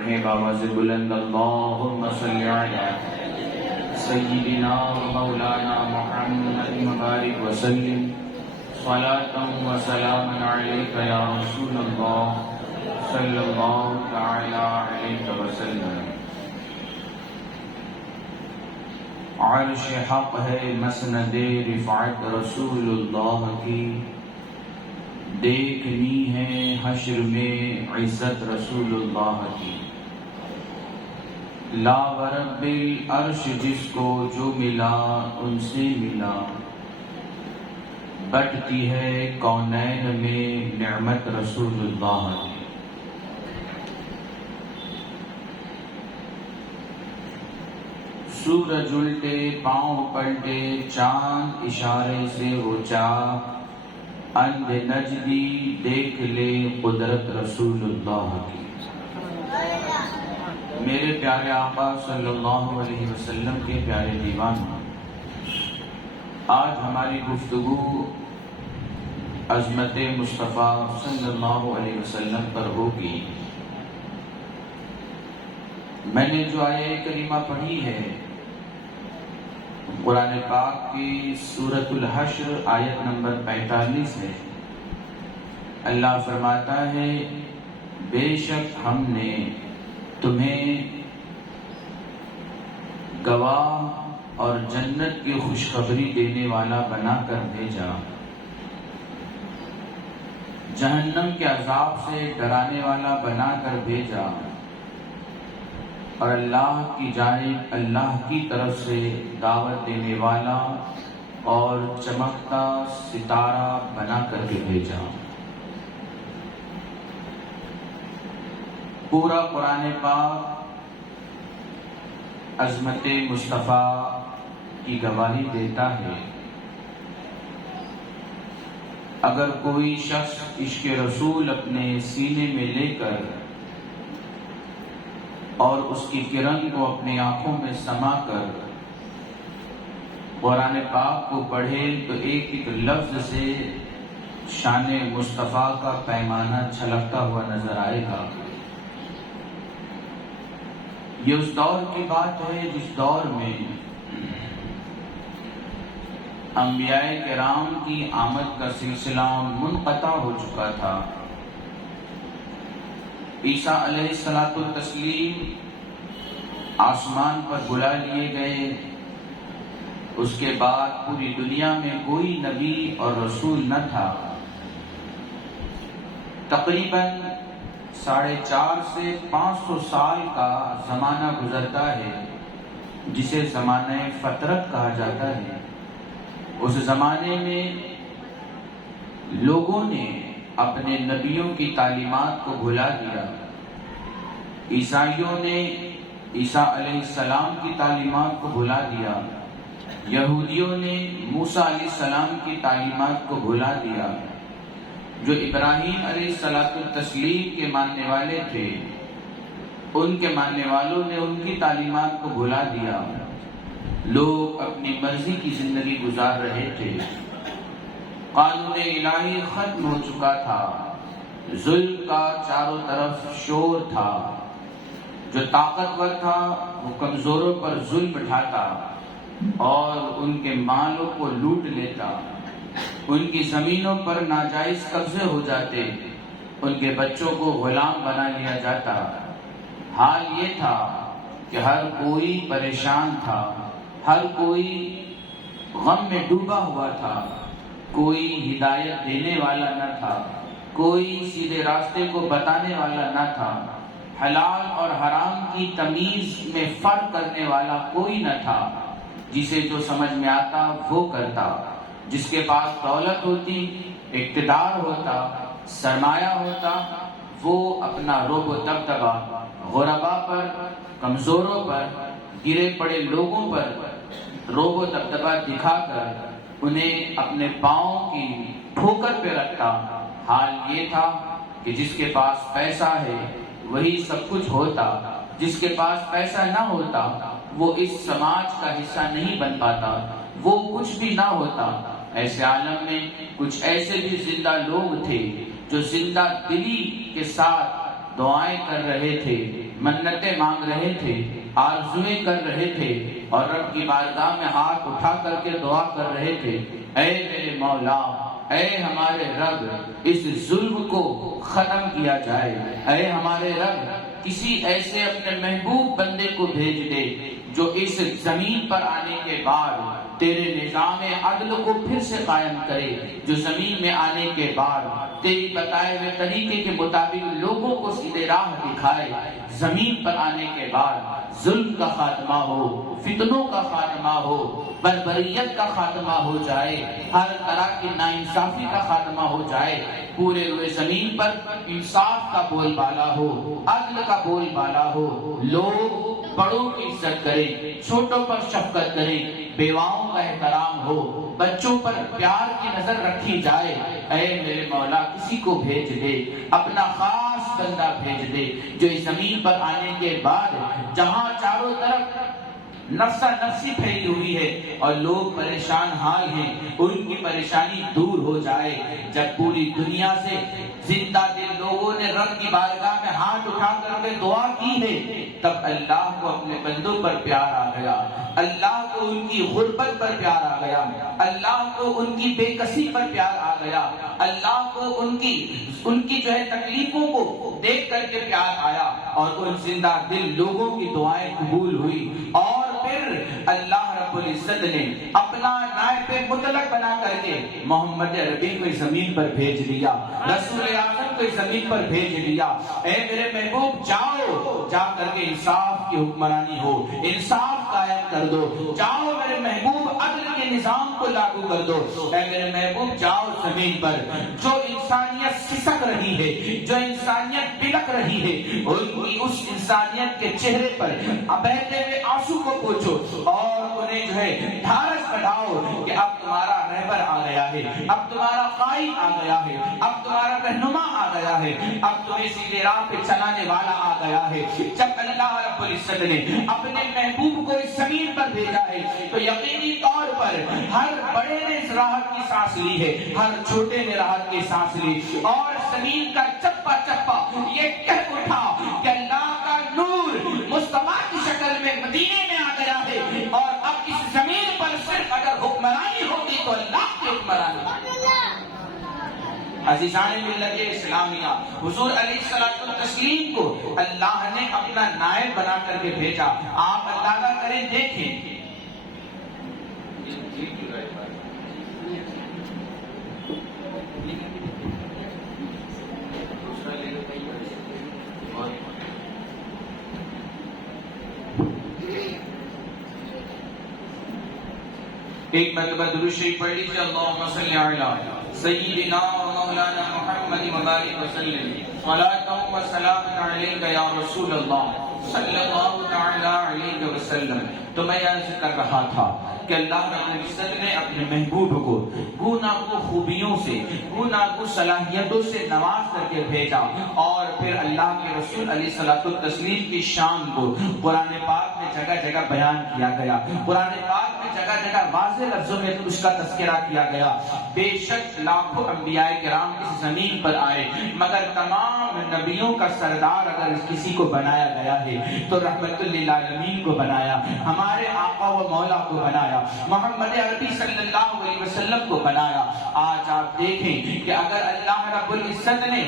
بابا سے بلند اللہم صلی علی سیدنا مولانا محمد مبارک وسلم صلاة و سلام علیک یا رسول اللہ صلی اللہ تعالی علیہ وسلم۔ عرش حق ہے مسند رفعت رسول اللہ کی، دیکھنی ہے حشر میں عزت رسول اللہ کی۔ لا ورب العرش جس کو جو ملا ان سے ملا، بٹتی ہے کونین میں نعمت رسول اللہ کی۔ سورج الٹے پاؤں پلٹے چاند اشارے سے وہ چاک، اندھ نجدی دیکھ لے قدرت رسول اللہ کی۔ میرے پیارے آقا صلی اللہ علیہ وسلم کے پیارے دیوان، آج ہماری گفتگو عظمت مصطفیٰ صلی اللہ علیہ وسلم پر ہوگی۔ میں نے جو آیہ کریمہ پڑھی ہے قرآن پاک کی سورۃ الحشر آیت نمبر 45 ہے۔ اللہ فرماتا ہے بے شک ہم نے تمہیں گواہ اور جنت کی خوشخبری دینے والا بنا کر بھیجا، جہنم کے عذاب سے ڈرانے والا بنا کر بھیجا، اور اللہ کی جانب اللہ کی طرف سے دعوت دینے والا اور چمکتا ستارہ بنا کر کے بھیجا۔ پورا قرآن پاک عظمت مصطفیٰ کی گواہی دیتا ہے۔ اگر کوئی شخص عشق رسول اپنے سینے میں لے کر اور اس کی کرن کو اپنی آنکھوں میں سما کر قرآن پاک کو پڑھے تو ایک ایک لفظ سے شان مصطفیٰ کا پیمانہ چھلکتا ہوا نظر آئے گا۔ یہ اس دور کی بات ہے جس دور میں انبیاء کرام کی آمد کا سلسلہ منقطع ہو چکا تھا۔ عیسیٰ علیہ التسلیم آسمان پر بلا لیے گئے، اس کے بعد پوری دنیا میں کوئی نبی اور رسول نہ تھا۔ تقریباً 450 سے 500 سال کا زمانہ گزرتا ہے جسے زمانہ فترت کہا جاتا ہے۔ اس زمانے میں لوگوں نے اپنے نبیوں کی تعلیمات کو بھلا دیا۔ عیسائیوں نے عیسیٰ علیہ السلام کی تعلیمات کو بھلا دیا، یہودیوں نے موسیٰ علیہ السلام کی تعلیمات کو بھلا دیا، جو ابراہیم علیہ التسلیم کے ماننے والے تھے ان کے ماننے والوں نے ان کی تعلیمات کو بھلا دیا۔ لوگ اپنی مرضی کی زندگی گزار رہے تھے، قانون الہی ختم ہو چکا تھا، ظلم کا چاروں طرف شور تھا۔ جو طاقتور تھا وہ کمزوروں پر ظلم ڈھاتا اور ان کے مالوں کو لوٹ لیتا، ان کی زمینوں پر ناجائز قبضے ہو جاتے، ان کے بچوں کو غلام بنا لیا جاتا۔ حال یہ تھا کہ ہر کوئی پریشان تھا، ہر کوئی غم میں ڈوبا ہوا تھا، کوئی ہدایت دینے والا نہ تھا، کوئی سیدھے راستے کو بتانے والا نہ تھا، حلال اور حرام کی تمیز میں فرق کرنے والا کوئی نہ تھا۔ جسے جو سمجھ میں آتا وہ کرتا، جس کے پاس دولت ہوتی، اقتدار ہوتا، سرمایہ ہوتا، وہ اپنا رعب و دبدبہ غربا پر، کمزوروں پر، گرے پڑے لوگوں پر رعب و دبدبہ دکھا کر انہیں اپنے پاؤں کی ٹھوکر پہ رکھتا۔ حال یہ تھا کہ جس کے پاس پیسہ ہے وہی سب کچھ ہوتا، جس کے پاس پیسہ نہ ہوتا وہ اس سماج کا حصہ نہیں بن پاتا، وہ کچھ بھی نہ ہوتا۔ ایسے عالم میں کچھ ایسے بھی زندہ لوگ تھے جو زندہ دلی کے ساتھ دعائیں کر رہے تھے، منتیں مانگ رہے تھے، آرزویں کر رہے تھے اور رب کی بارگاہ میں ہاتھ اٹھا کر کے دعا کر رہے تھے، اے میرے مولا، اے ہمارے رب، اس ظلم کو ختم کیا جائے، اے ہمارے رب کسی ایسے اپنے محبوب بندے کو بھیج دے جو اس زمین پر آنے کے بعد تیرے نظام عدل کو پھر سے قائم کرے، جو زمین میں آنے کے بعد تیری بتائے ہوئے طریقے کے مطابق لوگوں کو سیدھے راہ دکھائے، زمین پر آنے کے بعد ظلم کا خاتمہ ہو، فتنوں کا خاتمہ ہو، بربریت کا خاتمہ ہو جائے، ہر طرح کی ناانصافی کا خاتمہ ہو جائے، پورے ہوئے زمین پر انصاف کا بول بالا ہو، عدل کا بول بالا ہو، لوگ بڑوں کی عزت کریں، چھوٹوں پر شفقت کریں، بیواؤں کا احترام ہو، بچوں پر پیار کی نظر رکھی جائے، اے میرے مولا کسی کو بھیج دے، اپنا خاص بندہ بھیج دے جو اس زمین پر آنے کے بعد جہاں چاروں طرف نفسا نفسی پھیلی ہوئی ہے اور لوگ پریشان حال ہیں، ان کی پریشانی دور ہو جائے۔ جب پوری دنیا سے زندہ دل لوگوں نے رب کی بارگاہ میں ہاتھ اٹھا کر کے دعا کی ہے، تب اللہ کو اپنے بندوں پر پیار آ گیا، اللہ کو ان کی غربت پر پیار آ گیا، اللہ کو ان کی بے کسی پر پیار آ گیا، اللہ کو ان کی جو ہے تکلیفوں کو دیکھ کر کے پیار آیا اور ان زندہ دل لوگوں کی دعائیں قبول ہوئی، اور پھر اللہ رب العزت نے اپنا نائب مطلق بنا کر کے محمد عربی کو اس زمین پر بھیج دیا، رسول اعظم کو اس زمین پر بھیج دیا۔ اے میرے محبوب جاؤ، جا کر کے انصاف کی حکمرانی ہو، انصاف قائم کر دو، جاؤ میرے محبوب عدل کے نظام کو لاگو کر دو۔ اے میرے محبوب جاؤ زمین پر جو انسانیت سسک رہی ہے، جو انسانیت بلک رہی ہے، ان کی اس انسانیت کے چہرے پر بہتے ہوئے آنسو کو پوچھو اور انہیں جو ہے دھارس بڑھاؤ کہ اب تمہارا رہبر آ گیا ہے، اب تمہارا قائد آ گیا ہے، اب تمہارا رہنما آ گیا ہے، اب تمہیں سیدھے راہ پہ چلانے والا آ گیا ہے۔ جب اللہ رب العزت نے اپنے محبوب کو اس زمین پر بھیجا ہے تو یقینی طور پر ہر بڑے نے اس راحت کی سانس لی ہے، ہر چھوٹے نے راحت کی سانس لی، اور زمین کا چپا چپا یہ کہہ اٹھا کہ اللہ کا نور مصطفیٰ کی شکل میں مدینے میں آ گیا ہے، اور اب اس زمین پر صرف اگر حکمرانی ہوتی تو اللہ کی حکمرانی۔ عزیزان ملت اسلامیہ، حضور علیہ الصلوۃ والتسلیم کو اللہ نے اپنا نائب بنا کر کے بھیجا۔ آپ اندازہ کریں، دیکھیں ایک مرتبہ درود شریف پڑھ لیجیے، اللہم صلی علی سیدنا و مولانا محمد وبارک وسلم، صلاۃ و سلام علیک یا رسول اللہ صلی اللہ تعالی علیہ وسلم۔ تو میں عرض کر رہا تھا کہ اللہ رب العزت نے اپنے محبوب کو گوناگو خوبیوں سے، گوناگو صلاحیتوں سے نواز کر کے بھیجا، اور پھر اللہ کے رسول علیہ الصلوۃ والتسلیم کی شان کو قرآن پاک میں جگہ جگہ بیان کیا گیا، قرآن پاک میں جگہ جگہ واضح لفظوں میں اس کا تذکرہ کیا گیا۔ بے شک لاکھوں انبیاء کرام اس زمین پر آئے، مگر تمام نبیوں کا سردار اگر کسی کو بنایا گیا ہے تو رحمت للعالمین کو بنایا، ہمارے آقا و مولا کو بنایا، محمد عربی صلی اللہ علیہ وسلم کو بنایا۔ آج آپ دیکھیں کہ اگر اللہ رب العزت نے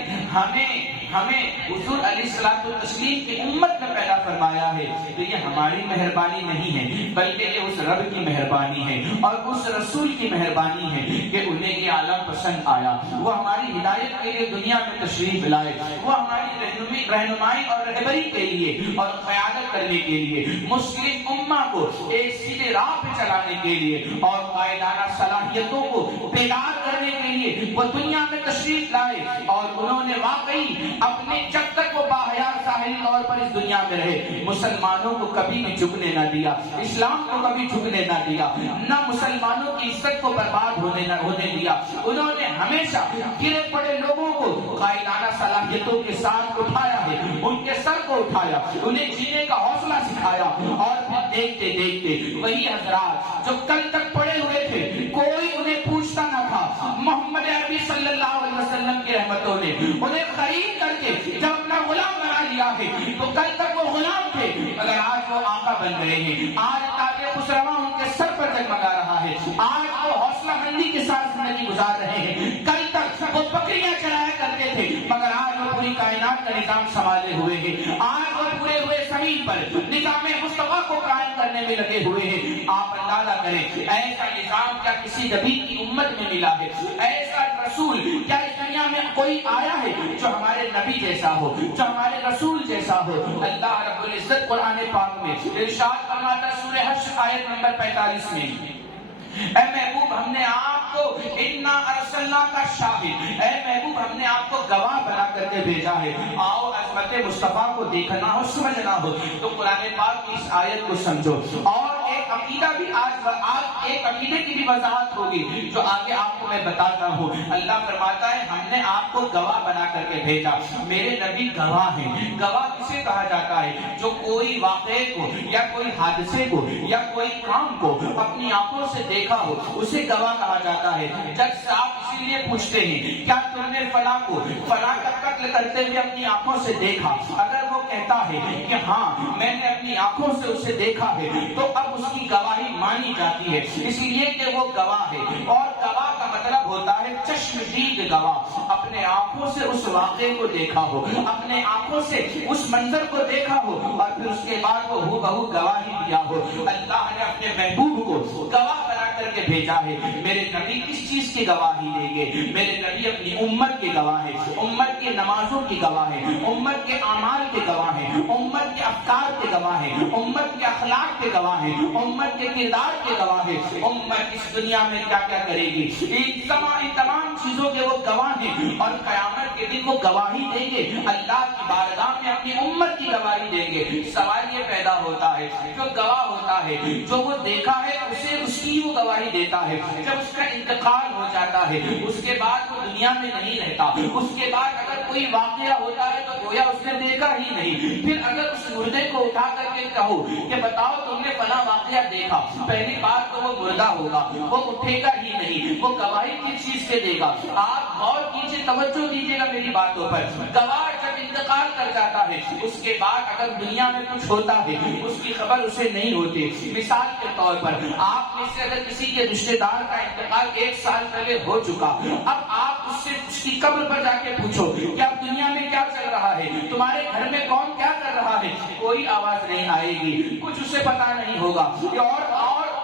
ہمیں حضور علیہ الصلوۃ والتسلیم کی امت میں پیدا فرمایا ہے تو یہ ہماری مہربانی نہیں ہے، بلکہ یہ اس رب کی مہربانی ہے اور اس رسول کی مہربانی ہے کہ انہیں یہ عالم پسند آیا، وہ ہماری ہدایت کے لیے دنیا میں تشریف لائے، وہ ہماری رہنمائی اور رہبری کے لیے اور قیادت کرنے کے لیے، مسلم امہ کو ایک سیدھے راہ پہ چلانے کے لیے اور قائدانہ صلاحیتوں کو بیدار کرنے کے لیے وہ دنیا میں تشریف لائے، اور انہوں نے واقعی اپنے جب تک وہ باحیا ظاہری طور پر اس دنیا میں رہے مسلمانوں کو کبھی بھی جھکنے نہ دیا، اسلام کو کبھی جھکنے نہ دیا، نہ مسلمانوں کی عزت کو برباد ہونے دیا۔ انہوں نے ہمیشہ گرے پڑے لوگوں کو قائدانہ صلاحیتوں کے ساتھ اٹھایا ہے، ان کے سر کو اٹھایا، انہیں جینے کا حوصلہ سکھایا، اور پھر دیکھتے دیکھتے وہی حضرات جو کل تک پڑے ہوئے تھے کوئی انہیں پوچھتا نہ تھا، محمد عربی صلی اللہ علیہ وسلم کی رحمتوں نے انہیں خرید کر کے جب اپنا غلام وہ آقا بن گئے ہیں، آج تاج خسروا ان کے سر پر جگمگا رہا ہے، آج وہ حوصلہ مندی کے ساتھ زندگی گزار رہے ہیں۔ کل تک وہ بکریاں چلایا کرتے تھے مگر آج وہ پوری کائنات کا نظام سنبھالے ہوئے ہیں، آج وہ پورے ہوئے زمین پر نظام مصطفیٰ کو قائم کرنے میں لگے ہوئے ہیں۔ آپ اندازہ کریں ایسا نظام کیا کسی نبی کی امت میں ملا ہے؟ ایسا رسول کیا اس دنیا میں کوئی آیا ہے جو ہمارے نبی جیسا ہو، جو ہمارے رسول جیسا ہو؟ اللہ رب العزت قرآن پاک میں ارشاد فرماتا ہے سورہ حشر آیت نمبر 45 میں، اے محبوب ہم نے آپ کو انا ارسلناک شاہد، اے محبوب ہم نے آپ کو گواہ بنا کر کے بھیجا ہے۔ آؤ عظمت مصطفیٰ کو دیکھنا ہو، سمجھنا ہو تو قرآن پاک کی اس آیت کو سمجھو، اور ایک عقیدہ بھی آج ایک عقیدے کی بھی وضاحت ہوگی جو آگے آپ کو میں بتاتا ہوں۔ اللہ فرماتا ہے ہم نے آپ کو گواہ بنا کر کے بھیجا۔ میرے نبی گواہ ہیں۔ گواہ کسے کہا جاتا ہے؟ جو کوئی واقعے کو یا کوئی حادثے کو یا کوئی کام کو اپنی آنکھوں سے دیکھا ہو اسے گواہ کہا جاتا ہے۔ جج صاحب اسی لیے پوچھتے ہیں کیا تم نے فلاں کو فلاں کا قتل کرتے ہوئے اپنی آنکھوں سے دیکھا؟ اگر وہ کہتا ہے کہ ہاں میں نے اپنی آنکھوں سے اسے دیکھا ہے تو اب اس کی گواہی مانی جاتی ہے، اس لیے کہ وہ گواہ ہے، اور گواہ کا مطلب ہوتا ہے چشم دید گواہ۔ اپنے آنکھوں سے اس واقعے کو دیکھا ہو، اپنے آنکھوں سے اس منظر کو دیکھا ہو اور پھر اس کے بعد وہ ہو بہو گواہی دیا ہو۔ اللہ نے اپنے محبوب کو گواہ بنا کر کے بھیجا ہے۔ میرے نبی کس چیز کی گواہی دیں گے؟ میرے نبی اپنی امت کے گواہ ہیں، امت کے نمازوں کی گواہ ہیں، امت کے اعمال کے گواہ ہیں، امت کے افکار کے گواہ ہیں، امت کے اخلاق کے گواہ ہیں، امت کے کردار کے گواہ ہیں، امت اس دنیا میں کیا کیا کرے گی ان تمام چیزوں کے وہ گواہ ہیں، اور قیامت کے دن وہ گواہی دیں گے، اللہ کی بارگاہ میں اپنی امت کی گواہی دیں گے۔ سوال یہ پیدا ہوتا ہے جو گواہ ہوتا ہے جو وہ دیکھا ہے اسے اس کی وہ گواہی دیتا ہے، جب اس کا انتقال ہو جاتا ہے اس کے بعد وہ دنیا میں نہیں رہتا، اس کے بعد اگر کوئی واقعہ ہوتا ہے تو گویا اس نے دیکھا ہی نہیں۔ پھر اگر اس مردے کو اٹھا کر کے کہو کہ بتاؤ تم نے فلاں واقعہ دیکھا، پہلی بات تو وہ مردہ ہوگا، وہ اٹھے گا ہی نہیں، وہ گواہی کس چیز کے دے گا؟ آپ غور کیجیے، توجہ دیجیے گا میری باتوں پر۔ گواہ جب انتقال کر جاتا ہے اس کے بعد اگر دنیا میں کچھ ہوتا ہے اس کی خبر اسے نہیں ہوتی۔ مثال کے طور پر آپ میں سے اگر کسی کے رشتے دار کا انتقال 1 سال پہلے ہو چکا، اب آپ اس سے اس کی قبر پر جا کے پوچھو کہ اب دنیا میں کیا چل رہا ہے، تمہارے گھر میں کون کیا کر رہا ہے، کوئی آواز نہیں آئے گی، کچھ اسے پتا نہیں ہوگا، اور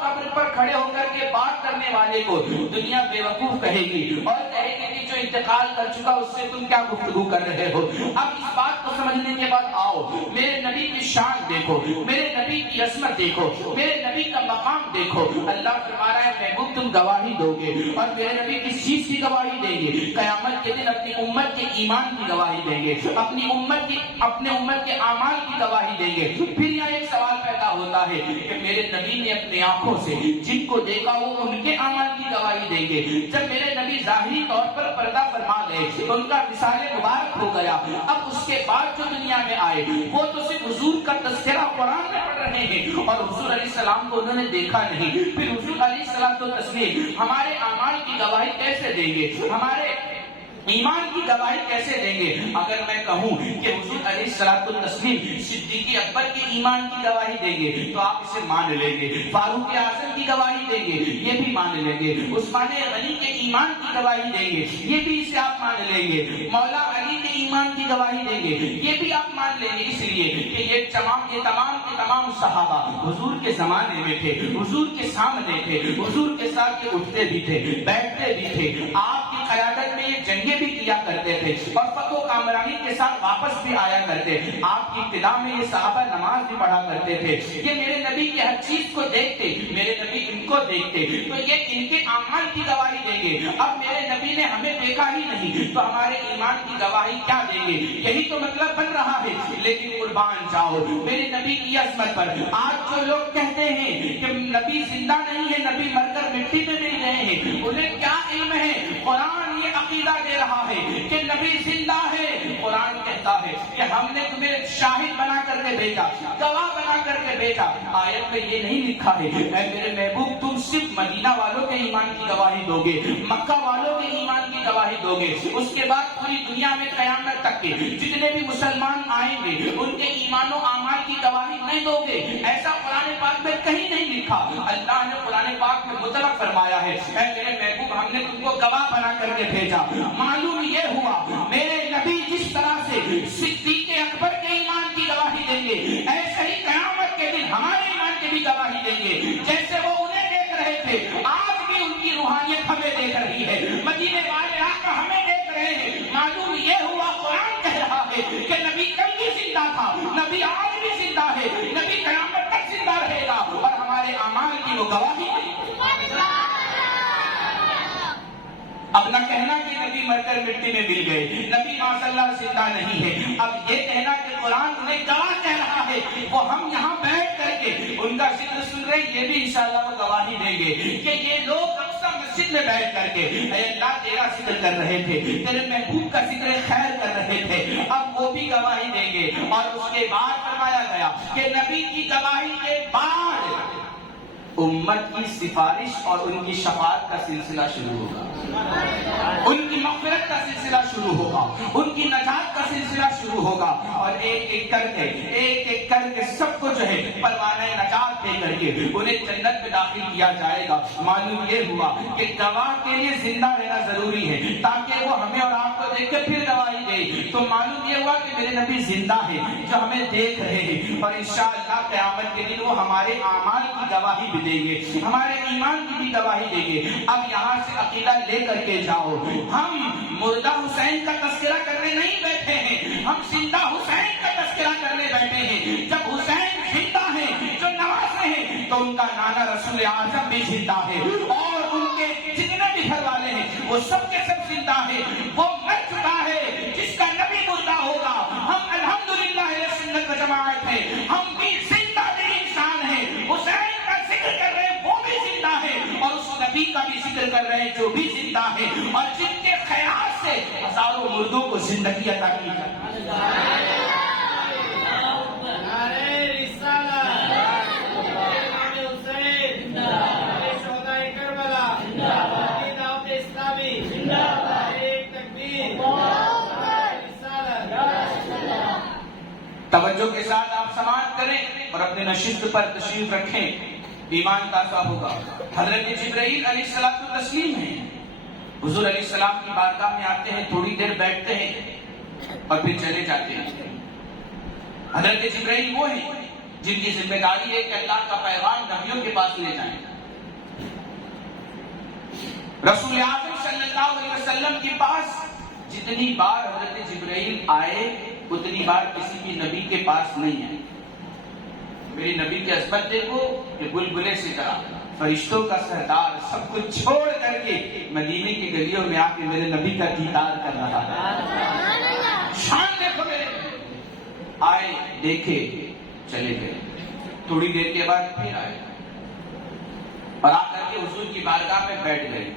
قبر پر کھڑے ہو کر کے بات کرنے والے کو دنیا بیوقوف کہے گی اور کہے گی کہ جو انتقال کر چکا اس سے تم کیا گفتگو کر رہے ہو۔ اب اس بات کو سمجھنے کے بعد آؤ میرے نبی کی شان دیکھو، میرے نبی کی عظمت دیکھو، میرے نبی کا مقام دیکھو۔ اللہ فرما رہا ہے محبوب تم گواہی دو گے، اور میرے نبی کس چیز کی گواہی دیں گے؟ قیامت کے دن اپنی امت کے ایمان کی گواہی دیں گے، اپنے امت کے اعمال کی گواہی دیں گے۔ پھر یہاں ایک سوال پیدا ہوتا ہے کہ میرے نبی نے اپنے آنکھوں سے جن کو دیکھا وہ ان کے اعمال کی گواہی دیں گے۔ جب میرے نبی ظاہری طور پر پردہ فرما گئے، ان کا وصال مبارک ہو گیا، اب اس کے بعد جو دنیا میں آئے وہ تو صرف حضور کا تذکرہ قرآن میں پڑھ رہے ہیں اور حضور علیہ السلام کو انہوں نے دیکھا نہیں۔ پھر حضور علیہ السلام تو تسلیم ہمارے اعمال کی گواہی کیسے دیں گے، ہمارے ایمان کی گواہی کیسے دیں گے؟ اگر میں کہوں کہ حضور علیہ الصلوۃ والتسلیم صدیق اکبر کے ایمان کی گواہی دیں گے تو آپ اسے مان لیں گے، فاروق اعظم کی گواہی دیں گے یہ بھی مان لیں گے، عثمان غنی کے ایمان کی گواہی دیں گے یہ بھی اسے آپ مان لیں گے، مولا علی کے ایمان کی گواہی دیں گے یہ بھی آپ مان لیں گے، اس لیے کہ یہ تمام صحابہ حضور کے زمانے میں تھے، حضور کے سامنے تھے، حضور کے ساتھ یہ اٹھتے بھی تھے، بیٹھتے بھی تھے، آپ کی قیادت میں یہ جنگیں بھی کیا کرتے تھے اور فتح و کامرانی کے ساتھ واپس بھی آیا کرتے۔ آپ کی ابتدا میں یہ صحابہ نماز بھی پڑھا کرتے تھے، یہ میرے نبی کی ہر چیز کو دیکھتے، میرے نبی ان کو دیکھتے تو یہ ان کے اعمال کی گواہی دیں گے۔ اب میرے نبی نے ہمیں دیکھا ہی نہیں تو ہمارے ایمان کی گواہی کیا دیں گے؟ یہی تو مطلب بن رہا ہے۔ لیکن قربان جاؤ میرے نبی کی عظمت پر۔ آج جو لوگ کہتے ہیں کہ نبی زندہ نہیں ہے، نبی مر کر مٹی میں مل گئے ہیں، انہیں کیا علم ہے؟ قرآن یہ عقیدہ دے رہا ہے کہ نبی زندہ ہے۔ قرآن کہتا ہے کہ ہم نے تمہیں شاہد بنا کر کے بھیجا، گواہ بنا کر کے بھیجا. آیت میں یہ نہیں لکھا ہے اے میرے محبوب تم صرف مدینہ والوں کے ایمان کی گواہی دو گے, مکہ والوں کے ایمان کی گواہی دو گے, اس کے بعد پوری دنیا میں قیامت تک کے جتنے بھی مسلمان آئیں گے ان کے ایمان و اعمال کی گواہی نہیں دو گے. ایسا قرآن پاک میں کہیں نہیں لکھا. اللہ نے قرآن پاک میں مطلق فرمایا ہے اے میرے محبوب ہم نے تم کو گواہ بنا کر کے بھیجا. معلوم یہ ہوا میرے نبی جس طرح سے صدیق اکبر کے ایمان کی گواہی دیں گے ایسے ہی قیامت کے دن ہمارے ایمان کی بھی گواہی دیں گے. جیسے وہ انہیں دیکھ رہے تھے آج بھی ان کی روحانیت ہمیں دیکھ رہی ہے, مدینے والے آ کر ہمیں دیکھ رہے ہیں. معلوم یہ ہوا قرآن کہہ رہا ہے کہ نبی کل بھی زندہ تھا, نبی آج بھی زندہ ہے, نبی قیامت تک زندہ رہے گا اور ہمارے اعمال کی وہ گواہی ہے. اب نہ کہنا کہ نبی مر کر مٹی میں مل گئے, نبی ماشاء اللہ زندہ نہیں ہے. اب یہ کہنا کہ قرآن انہیں گواہ کہہ رہا ہے, وہ ہم یہاں بیٹھ کر کے ان کا ذکر سن رہے ہیں, یہ بھی انشاءاللہ وہ گواہی دیں گے کہ یہ لوگ اکثر مسجد میں بیٹھ کر کے اے اللہ تیرا ذکر کر رہے تھے, تیرے محبوب کا ذکر خیر کر رہے تھے. اب وہ بھی گواہی دیں گے. اور اس کے بعد فرمایا گیا کہ نبی کی گواہی کے بعد امت کی سفارش اور ان کی شفاعت کا سلسلہ شروع ہوگا, ان کی مغفرت کا سلسلہ شروع ہوگا, ان کی نجات کا سلسلہ شروع ہوگا. اور ایک ایک کر کے سب کو جو ہے پروانہ نجات دے کر کے انہیں جنت میں داخل کیا جائے گا. معلوم یہ ہوا کہ گواہ کے لیے زندہ رہنا ضروری ہے تاکہ وہ ہمیں اور آپ کو دیکھ کے پھر گواہی دے. تو معلوم یہ ہوا کہ میرے نبی زندہ ہے جو ہمیں دیکھ رہے ہیں, اور انشاءاللہ قیامت کے دن وہ ہمارے اعمال کی گواہی بھی دیں گے, ہمارے ایمان کی بھی گواہی دیں گے. اب یہاں سے عقیدہ لے کر کے جاؤ, ہم مردہ حسین کا تذکرہ کرنے نہیں بیٹھے ہیں, ہم زندہ حسین کا تذکرہ کرنے بیٹھے ہیں. جب حسین زندہ ہے جو نوازے ہیں تو ان کا نانا رسول اعظم بھی زندہ ہے, اور ان کے جتنے بھی گھر والے ہیں وہ سب کے سب زندہ ہیں. وہ مر چکا ہے جس کا نبی مردہ ہوگا. ہم الحمدللہ اہل سنت و جماعت ہیں, ہم بھی زندہ دل انسان ہیں. حسین کا ذکر کر رہے ہیں وہ بھی زندہ ہے, اور اس نبی کا بھی ذکر کر رہے ہیں جو بھی زندہ ہے, اور جن کے خیال سے ہزاروں مردوں کو زندگی عطا کی جاتی ہے. توجہ کے ساتھ آپ سماعت کریں اور اپنے نشست پر تشریف رکھیں, ایمان تازہ ہوگا. حضرت جبرائیل علیہ الصلوۃ والتسلیم ہیں, حضور علیہ السلام کی بارگاہ میں آتے ہیں, تھوڑی دیر بیٹھتے ہیں اور پھر چلے جاتے ہیں. حضرت جبرائیل وہ ہیں جن کی ذمہ داری ہے کہ اللہ کا پیغام نبیوں کے پاس لے جائیں. رسول اعظم صلی اللہ علیہ وسلم کے پاس جتنی بار حضرت جبرائیل آئے اتنی بار کسی بھی نبی کے پاس نہیں آئے. میری نبی کی عظمت دیکھو کہ بلبلے سے طرح فرشتوں کا سردار سب کچھ چھوڑ کر کے مدینے کی گلیوں میں آ کے میرے نبی کا دیدار کر رہا ہے. شان دیکھو میرے, آئے دیکھے چلے گئے, تھوڑی دیر کے بعد پھر آئے اور آ کر کے حضور کی بارگاہ میں بیٹھ گئے.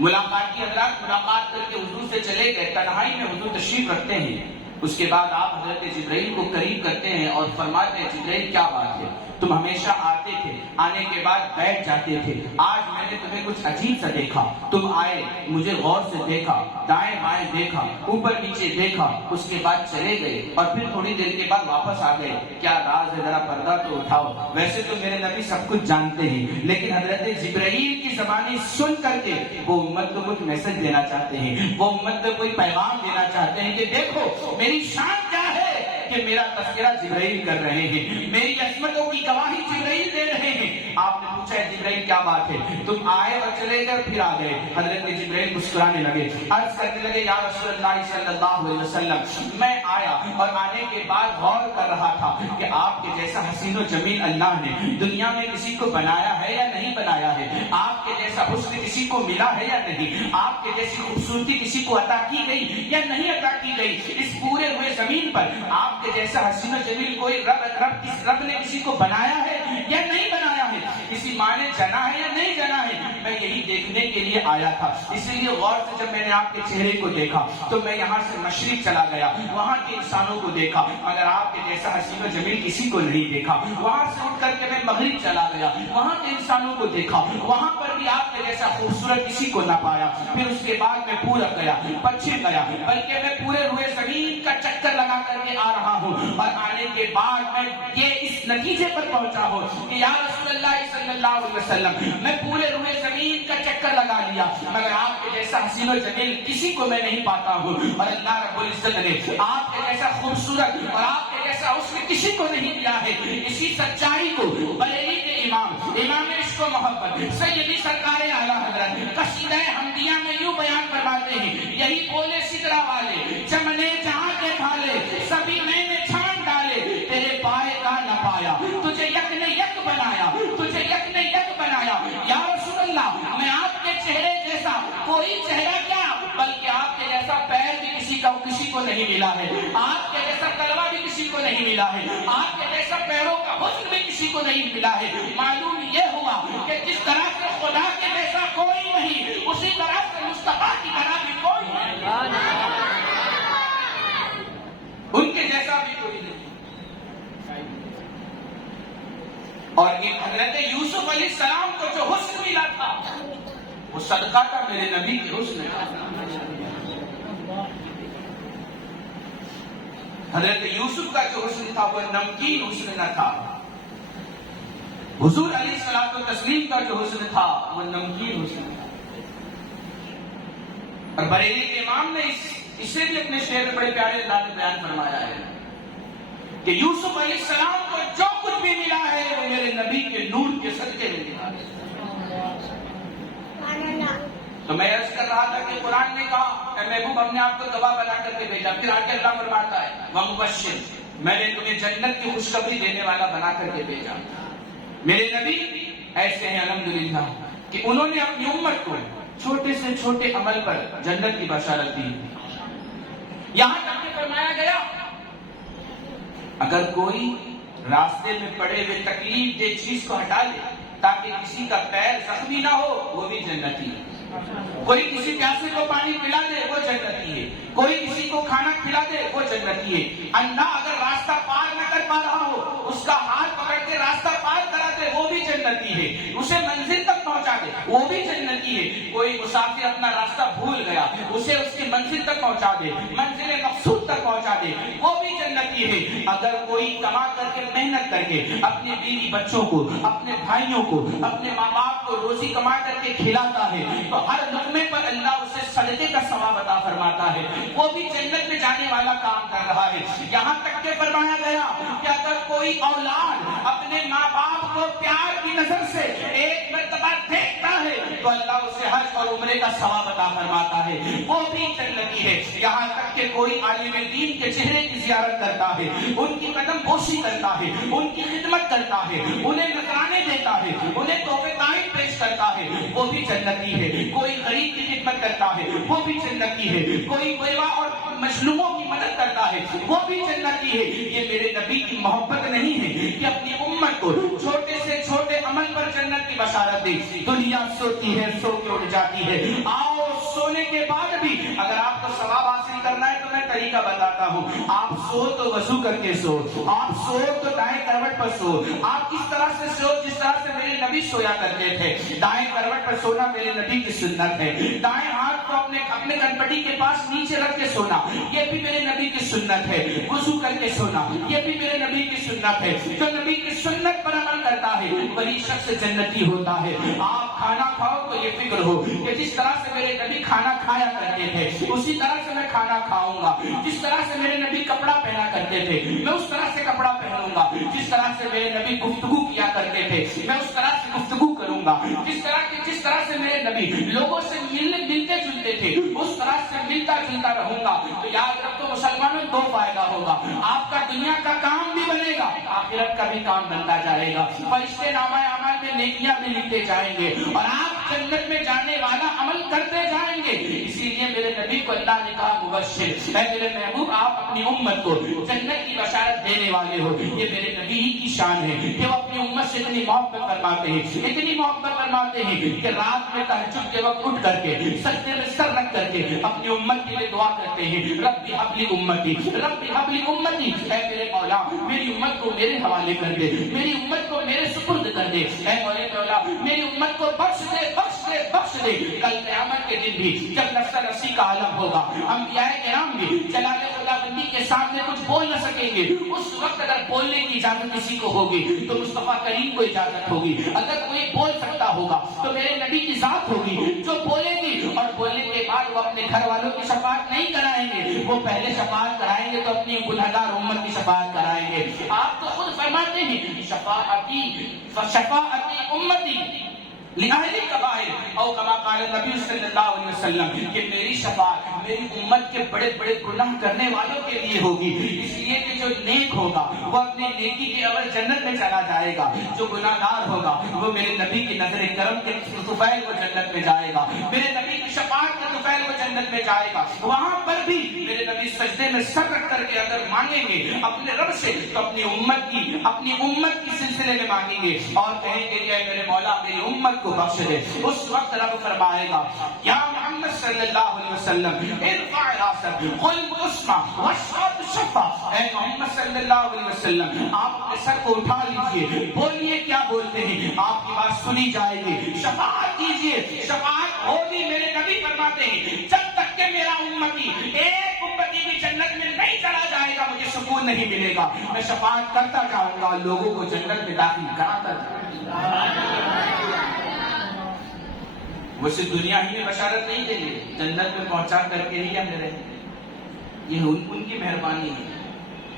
ملاقات کی حضرات ملاقات کر کے حضور سے چلے گئے, تنہائی میں حضور تشریف رکھتے ہیں. اس کے بعد آپ حضرت جبرائیل کو قریب کرتے ہیں اور فرماتے ہیں جبرائیل کیا بات ہے, تم ہمیشہ آتے تھے, آنے کے بعد بیٹھ جاتے تھے, آج میں نے تمہیں کچھ عجیب سا دیکھا. تم آئے, مجھے غور سے دیکھا, دائیں بائیں دیکھا, اوپر نیچے دیکھا, اس کے بعد چلے گئے اور پھر تھوڑی دیر کے بعد واپس آ گئے. کیا راز ہے, ذرا پردہ تو اٹھاؤ. ویسے تو میرے نبی سب کچھ جانتے ہیں, لیکن حضرت جبرائیل کی زبانی سن کر کے وہ امت کو کچھ میسج دینا چاہتے ہیں, وہ امت کو کوئی پیغام دینا چاہتے ہیں کہ دیکھو میری شان کیا ہے کہ میرا تذکرہ جبرائیل کر رہے ہیں, میری عظمتوں کی گواہی جبرائیل دے رہے ہیں. آپ نے پوچھا ہے جبرائیل کیا بات ہے, تم آئے اور چلے گئے پھر آ گئے. حضرت جبرائیل مسکرانے لگے, عرض کرنے لگے یا رسول اللہ صلی اللہ علیہ وسلم, میں آیا اور آنے کے بعد غور کر رہا تھا کہ آپ کے جیسا حسین و جمیل اللہ نے دنیا میں کسی کو بنایا ہے یا نہیں بنایا ہے, آپ کے جیسا حسن کسی کو ملا ہے یا نہیں, آپ کے جیسی خوبصورتی کسی کو عطا کی گئی یا نہیں عطا کی گئی. اس پورے ہوئے زمین پر آپ کے جیسا حسین و جمیل کوئی رب نے کسی کو بنایا ہے یا نہیں بنایا ہے، کسی ماں نے جنا ہے یا نہیں جنا ہے، میں یہی دیکھنے کے لیے آیا تھا۔ اسی لیے غور سے جب میں نے آپ کے چہرے کو دیکھا تو میں یہاں سے مشرق چلا گیا، وہاں کے انسانوں کو دیکھا، مگر آپ کے جیسا حسین و جمیل کسی کو نہیں دیکھا۔ وہاں سے اٹھ کر کے میں مغرب چلا گیا، وہاں کے انسانوں کو دیکھا، وہاں پر بھی آپ کے جیسا خوبصورت کسی کو نہ پایا۔ پھر اس کے بعد میں پورب گیا، پچھم گیا، بلکہ میں پورے روئے زمین کا چکر لگا کر کے آ رہا ہوں، اور آنے کے بعد میں یہ اس نتیجے پر پہنچا ہوں کہ یا رسول اللہ صلی اللہ علیہ وسلم، میں پورے روئے زمین کا چکر لگا لیا، مگر آپ کے جیسا حسین و جمیل کسی کو میں نہیں پاتا ہوں، اور اللہ رب العزت نے آپ کے جیسا خوبصورت اور آپ کے جیسا حسن کسی کو نہیں دیا ہے۔ اسی سچائی کو بریلی کے امام عشق و محبت سیدی سرکار اعلیٰ حضرت قصیدہ حمدیہ میں یوں بیان فرماتے ہیں، یہی بولے سدرا والے چمنے جہاں کے بھالے، سبھی میں نے چھان ڈالے، تیرے پائے کا نہ پایا، تجھے یک نے یک بنایا، تجھے یک نے یک بنایا۔ یا رسول اللہ، میں آپ کے چہرے جیسا کوئی چہرہ کیا بلکہ آپ کے جیسا پیر بھی کسی کو نہیں ملا ہے، آپ کے جیسا کلوا بھی کسی کو نہیں ملا ہے، آپ کے جیسا پیروں کا حسن بھی کسی کو نہیں ملا ہے۔ معلوم یہ ہوا کہ جس طرح سے خدا کے جیسا کوئی نہیں، اسی طرح سے مصطفیٰ کی طرح بھی کوئی نہیں، ان کے جیسا بھی کوئی نہیں۔ اور یہ حضرت یوسف علیہ السلام کو جو حسن ملا تھا وہ صدقہ تھا میرے نبی کے حسن کا۔ حضرت یوسف کا جو حسن تھا وہ نمکین حسن نہ تھا، حضور علیہ الصلوۃ والتسلیم کا جو حسن تھا وہ نمکین حسن تھا۔ اور بریلی کے امام نے اسے بھی اپنے شعر میں بڑے پیارے انداز میں بیان فرمایا ہے کہ یوسف علیہ السلام کو جو کچھ بھی ملا ہے وہ میرے نبی کے نور کے صدقے میں ملا ہے۔ تو میں عرض کر رہا تھا کہ قرآن نے کہا اے محبوب ہم نے آپ کو گواہ بنا کر کے بھیجا، پھر آگے اللہ فرماتا ہے وَمُبَشِّرٌ، میں نے تمہیں جنت کی خوشخبری دینے والا بنا کر کے بھیجا۔ میرے نبی ایسے ہیں الحمدللہ کہ انہوں نے اپنی امت کو چھوٹے سے چھوٹے عمل پر جنت کی بشارت دی۔ یہاں تک کہ فرمایا گیا اگر کوئی راستے میں پڑے ہوئے تکلیف دہ چیز کو ہٹا لے تاکہ کسی کا پیر زخمی نہ ہو وہ بھی جنتی ہے، کوئی کسی پیاسے کو پانی پلا دے وہ جنتی ہے، کوئی کسی کو کھانا کھلا دے وہ جنتی ہے، اندھا اگر راستہ پار نہ کر پا رہا ہو اس کا ہاتھ پکڑ کے راستہ پار کرا دے وہ بھی جنتی ہے، اسے منزل تک پہنچا دے وہ بھی جنتی ہے، کوئی مسافر اپنا راستہ بھول گیا اسے اس کی منزل تک پہنچا دے، منزل مقصود تک پہنچا دے وہ بھی جنتی ہے۔ اگر کوئی کما کر کے محنت کر کے اپنے بیوی بچوں کو، اپنے بھائیوں کو، اپنے ماں باپ کو روزی کما کر کے کھلاتا ہے تو ہر لقمے پر اللہ اسے صدقے کا ثواب عطا فرماتا ہے، وہ بھی جنت میں جانے والا کام کر رہا ہے۔ یہاں تک کہ فرمایا گیا کہ اگر کوئی اولاد اپنے ماں باپ کو پیار کی نظر سے ایک مرتبہ دیکھتا ہے تو اللہ اسے حج اور عمرے کا ثواب عطا فرماتا ہے، وہ بھی جنتی ہے۔ یہاں تک کہ کوئی عالم دین کے چہرے کی زیارت کرتا ہے، ان کی قدم بوسی کرتا ہے، ان کی خدمت کرتا ہے، انہیں نذرانے دیتا ہے، انہیں تحفے تائید پیش کرتا ہے وہ بھی جنتی ہے۔ کوئی غریب کی خدمت کرتا ہے وہ بھی جنتی ہے، کوئی بیوہ اور مظلوموں کی مدد کرتا ہے وہ بھی جنتی ہے۔ یہ میرے نبی کی محبت نہیں ہے کہ اپنی امت کو چھوٹے سے چھوٹے عمل پر جنت کی بشارت دے۔ دنیا سوتی ہے سو کے اٹھ جاتی ہے، آؤ سونے کے بعد بھی اگر آپ کو ثواب حاصل کرنا ہے تو میں طریقہ بتاتا ہوں۔ آپ سو تو وضو کر کے سو، آپ سو تو دائیں کروٹ پر سو، آپ کس طرح سے سو جس طرح سے میرے نبی سویا کرتے تھے۔ دائیں کروٹ پر سونا میرے نبی کی سنت ہے، دائیں ہاتھ کو اپنے کنپٹی کے پاس نیچے رکھ کے سونا یہ بھی میرے نبی کی سنت ہے، وضو کر کے سونا یہ بھی میرے نبی کی سنت ہے۔ جو نبی کی سنت پر عمل کرتا ہے وہی شخص جنتی ہوتا ہے۔ آپ کھانا کھاؤ تو یہ فکر ہو کہ جس طرح سے میرے نبی کھانا کھایا کرتے تھے اسی طرح سے میں کھانا کھاؤں گا، جس طرح سے میرے نبی کپڑا پہنا کرتے تھے میں اس طرح سے کپڑا پہنوں گا، جس طرح سے میرے نبی گفتگو کیا کرتے تھے میں اس طرح سے گفتگو کروں گا، جس طرح سے میرے نبی لوگوں سے ملتے جلتے تھے اس طرح سے ملتا جلتا رہوں گا۔ تو یاد رکھو مسلمانوں دو فائدہ ہوگا، آپ کا دنیا کا کام بھی بنے گا، آخرت کا بھی کام بنتا جائے گا، فرشتے نامہ اعمال میں نیکیاں بھی لکھتے جائیں گے، اور آپ جنت میں جانے والا عمل کرتے جائیں گے. اسی لیے میرے نبی کو اللہ نے کہا مبشر، اے میرے محبوب آپ اپنی امت کو جنت کی بشارت دینے والے ہو. یہ میرے نبی کی شان ہے کہ وہ اپنی امت سے اتنی محبت فرماتے ہیں، اتنی محبت فرماتے ہیں کہ رات میں تہجد کے وقت اٹھ کر کے سجدے میں سر رکھ کر کے اپنی امت کے لیے دعا کرتے ہیں، رب ہب لی امتی، رب ہب لی امتی. اے میرے مولا میری امت کو میرے حوالے کر دے، میری امت کو میرے سپرد کر دے. اے مولا میری امت کو بخش دے، بخش دے، بخش دے. کل قیامت کے دن بھی جب نفس رسی کا عالم ہوگا، انبیاء کرام بھی جلال خدا بندی کے سامنے کچھ بول نہ سکیں گے. اس وقت اگر بولنے کی اجازت کسی کو ہوگی تو مصطفیٰ کریم کو اجازت ہوگی. اگر کوئی بول سکتا ہوگا تو میرے نبی کی ذات ہوگی جو بولے گی، اور بولنے کے بعد وہ اپنے گھر والوں کی شفاعت نہیں کرائیں گے، وہ پہلے شفاعت کرائیں گے تو اپنی گنہگار امت کی شفاعت کرائیں گے. آپ تو خود فرماتے ہیں شفاعتی امتی لأہل الکبائر او کما قال نبی صلی اللہ علیہ وسلم کہ میری شفاعت میری امت کے بڑے بڑے گناہ کرنے والوں کے لیے ہوگی. اس لیے کہ جو نیک ہوگا وہ اپنی نیکی کے عوض جنت میں چلا جائے گا، جو گناہ گار ہوگا وہ میرے نبی کی نظر کرم کے طفیل وہ جنت میں جائے گا، میرے نبی کی شفاعت کے طفیل وہ جنت میں جائے گا. وہاں پر بھی میرے نبی سجدے میں سر رکھ کر کے اگر مانگیں گے اپنے رب سے تو اپنی امت کی سلسلے میں مانگیں گے اور کہیں گے کہ اے میرے مولا میری امت کو بخش دے. اس وقت رب فرمائے گا یا محمد صلی اللہ علیہ وسلم ارفع راسک قل اسمع واشفع تشفع. اے محمد صلی اللہ علیہ وسلم آپ اپنے سر کو اٹھا لیجئے، بولیے کیا بولتے ہیں، آپ کی بات سنی جائے گی. شفاعت کیجئے، شفاعت ہوگی. میرے نبی فرماتے ہیں جب تک کہ میرا امتی ایک امتی بھی جنت میں نہیں چلا جائے گا مجھے سکون نہیں ملے گا. میں شفاعت کرتا جاؤں گا، لوگوں کو جنت میں داخل کراتا جاؤں گا. وہ صرف دنیا ہی میں بشارت نہیں دیں گے، جنت میں پہنچا کر کے ہی ہمیں رہیں. یہ ان کی مہربانی ہے.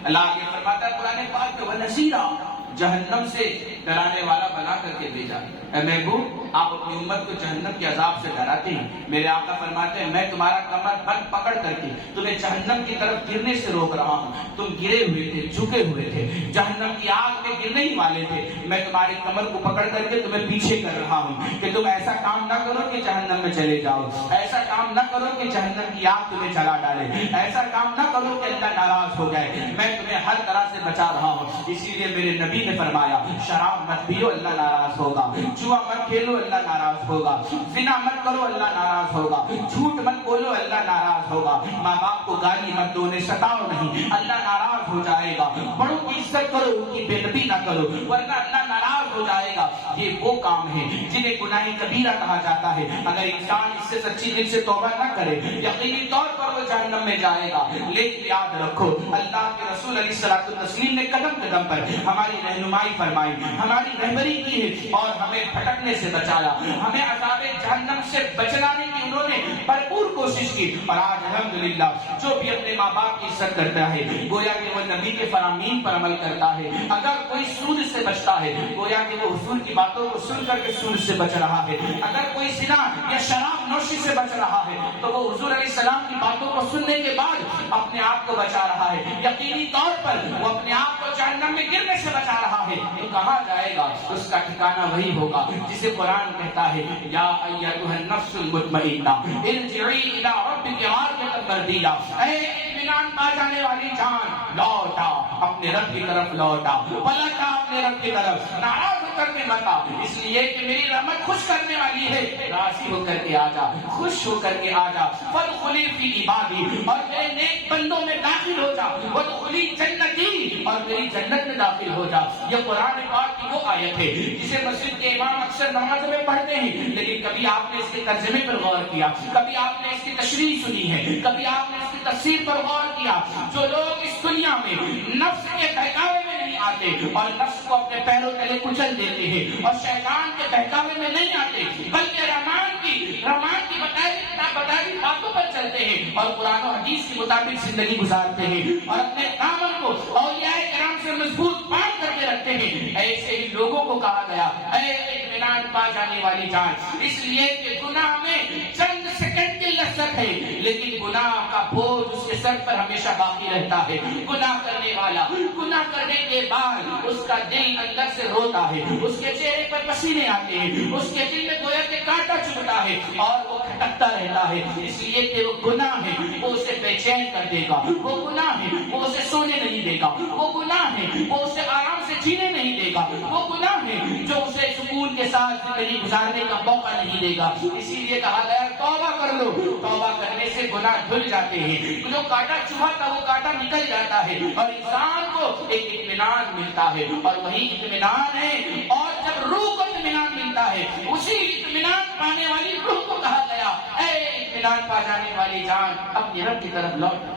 اللہ آگے فرماتا ہے قرآن پاک میں وَنَذِيرًا، جہنم سے ڈرانے والا بنا کر کے بھیجا. اے محبوب آپ اپنی امت کو جہنم کے عذاب سے ڈراتے ہیں. میرے آقا فرماتے ہیں میں تمہارا کمر بند پکڑ کر کے تمہیں جہنم کی طرف گرنے سے روک رہا ہوں. تم گرے ہوئے تھے، جھکے ہوئے تھے، جہنم کی آگ میں گرنے ہی والے تھے. میں تمہاری کمر کو پکڑ کر کے تمہیں پیچھے کر رہا ہوں کہ تم ایسا کام نہ کرو کہ جہنم میں چلے جاؤ، ایسا کام نہ کرو کہ جہنم کی آگ تمہیں جلا ڈالے، ایسا کام نہ کرو کہ اللہ ناراض ہو جائے. میں تمہیں ہر طرح سے بچا رہا ہوں. اسی لیے میرے نبی نے فرمایا شراب مت پیو اللہ ناراض ہوگا، جوا مت کھیلو اللہ ناراض ہوگا، زنا مت کرو اللہ ناراض ہوگا، جھوٹ مت بولو اللہ ناراض ہوگا، ماں باپ کو گالی مت دو، انہیں ستاؤ نہیں اللہ ناراض ہو جائے گا، بڑوں کی عزت کرو ان کی بے ادبی نہ کرو ورنہ اللہ ناراض ہو جائے گا. یہ وہ کام ہے جنہیں گناہ کبیرہ کہا جاتا ہے. اگر انسان اس سے سچی دل سے توبہ نہ کرے یقینی طور پر وہ جہنم میں جائے گا. لیکن یاد رکھو اللہ کے رسول علیہ الصلوۃ والتسلیم نے قدم قدم پر ہماری رہنمائی فرمائی، ہماری رہبری کی ہے اور ہمیں بھٹکنے سے بچایا، ہمیں عذاب جہنم سے بچانے کی انہوں نے بھرپور کوشش کی. اور آج الحمدللہ جو بھی اپنے ماں باپ کی عزت کرتا ہے گویا کہ وہ نبی کے فرامین پر عمل کرتا ہے. اگر کوئی سود سے بچتا ہے گویا کہ وہ حضور کی باتوں کو سن کر کے سود سے بچ رہا ہے. اگر کوئی زنا یا شراب نوشی سے بچ رہا ہے تو وہ حضور علیہ السلام کی باتوں کو سننے کے بعد اپنے آپ کو بچا رہا ہے. یقینی طور پر وہ اپنے آپ کو جہنم میں گرنے سے بچا رہا ہے. تو کہاں جائے گا؟ اس کا ٹھکانہ وہی ہوگا جسے قرآن کہتا ہے یا ایھا النفس المطمئنہ ارجعی الی ربک راضیۃ مرضیہ. اے اطمینان پا جانے والی جان لوٹا اپنے رب کی طرف، لوٹا پلٹا اپنے رب کی طرف، ناراض ہو کر کے مت آ، اس لیے کہ میری رحمت خوش کرنے والی ہے. راضی ہو کر کے آ جا، خوش ہو کر کے آ جا. فادخلی فی عبادی، اور میرے نیک بندوں میں داخل ہو جا. وادخلی جنتی، اور میری جنت میں داخل ہو جا. یہ قرآن پاک کی وہ آیت ہے جسے مسجد کے امام اکثر نماز میں پڑھتے ہیں، لیکن کبھی آپ نے اس کے ترجمے پر غور کیا، کبھی آپ نے اس کی تشریح سنی ہے، کبھی آپ نے اس کی تفسیر پر غور کیا. جو لوگ اس دنیا میں نفس کے بہکاوے میں نہیں آتے اور نفس کو اپنے پیروں تلے کچل دیتے ہیں اور شیطان کے بہکاوے میں نہیں آتے بلکہ رحمان کی بتائی باتوں پر چلتے ہیں اور قرآن و حدیث کے مطابق زندگی گزارتے ہیں اور اپنے دامن کو اولیاء کرام سے مضبوط باندھ کر کے رکھتے ہیں، ایسے ہی لوگوں کو کہا گیا اے اطمینان پا جانے والی جان. اس لیے کہ گناہ میں چند سیکنڈ کی لذت ہے لیکن گناہ کا بوجھ اس کے سر پر ہمیشہ باقی رہتا ہے. گناہ کرنے والا گناہ کرنے کے بعد اس کا دل اندر سے روتا ہے, اس کے چہرے پر پسینے آتے ہیں, اس کے دل میں گویا کہ کانٹا چبھتا ہے اور وہ کھٹکتا رہتا ہے, اس لیے کہ وہ گناہ ہے وہ اسے بے چین کر دے گا, وہ گناہ ہے وہ اسے سونے نہیں دے گا, وہ گناہ ہے وہ اسے آرام سے جینے نہیں دے گا, وہ گناہ ہے جو اسے سکون کے ساتھ زندگی گزارنے کا موقع نہیں دے گا. اسی لیے کہا گیا توبہ کر لو. توبہ کرنے سے گناہ دھل جاتے ہیں, جو کانٹا چبھا تھا وہ کانٹا نکل جاتا ہے اور انسان کو ایک اطمینان ملتا ہے, اور وہی اطمینان ہے. اور جب روح کو اطمینان ملتا ہے, اسی اطمینان پانے والی روح کو کہا گیا اے اطمینان پا جانے والی جان اپنے رب کی طرف لوٹ.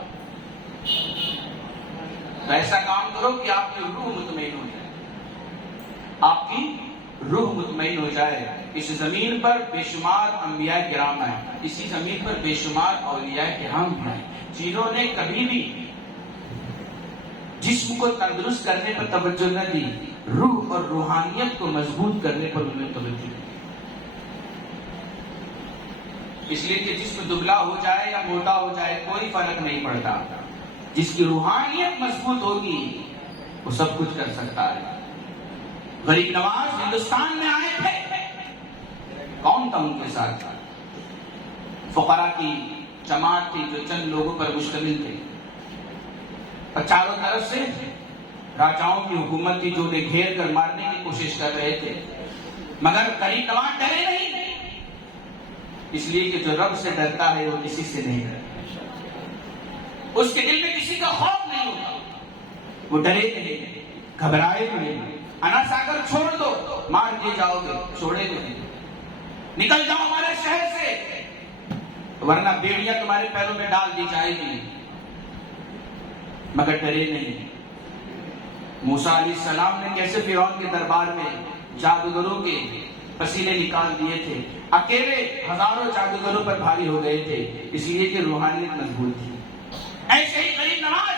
تو ایسا کام کرو کہ آپ کی روح مطمئن ہو جائے, آپ کی روح مطمئن ہو جائے. اس زمین پر بے شمار انبیاء کرام ہیں, اسی زمین پر بے شمار اولیاء کرام ہیں جنہوں نے کبھی بھی جسم کو تندرست کرنے پر توجہ نہ دی, روح اور روحانیت کو مضبوط کرنے پر انہوں نے توجہ دی. اس لیے کہ جسم دبلا ہو جائے یا موٹا ہو جائے کوئی فرق نہیں پڑتا, جس کی روحانیت مضبوط ہوگی وہ سب کچھ کر سکتا ہے. غریب نواز ہندوستان میں آئے تھے, کون تھا ان کے ساتھ؟ فقراء کی جماعت تھی جو چند لوگوں پر مشتمل تھے, اور چاروں طرف سے راجاؤں کی حکومت تھی جو انہیں گھیر کر مارنے کی کوشش کر رہے تھے, مگر غریب نواز ڈرے نہیں, اس لیے کہ جو رب سے ڈرتا ہے وہ کسی سے نہیں ڈرتا, اس کے دل میں کسی کا خوف نہیں ہوتا, وہ ڈرے نہیں, گھبرائے نہیں. انا ساگر چھوڑ دو, مار دیے جاؤ گے, چھوڑے گے نہیں, نکل جاؤ ہمارے شہر سے ورنہ بیڑیاں تمہارے پیروں میں ڈال دی جائے گی, مگر ڈرے نہیں. موسیٰ علیہ السلام نے کیسے فرعون کے دربار میں جادوگروں کے پسینے نکال دیے تھے, اکیلے ہزاروں جادوگروں پر بھاری ہو گئے تھے, اس لیے کہ روحانیت مضبوط تھی. ایسے ہی غریب نواز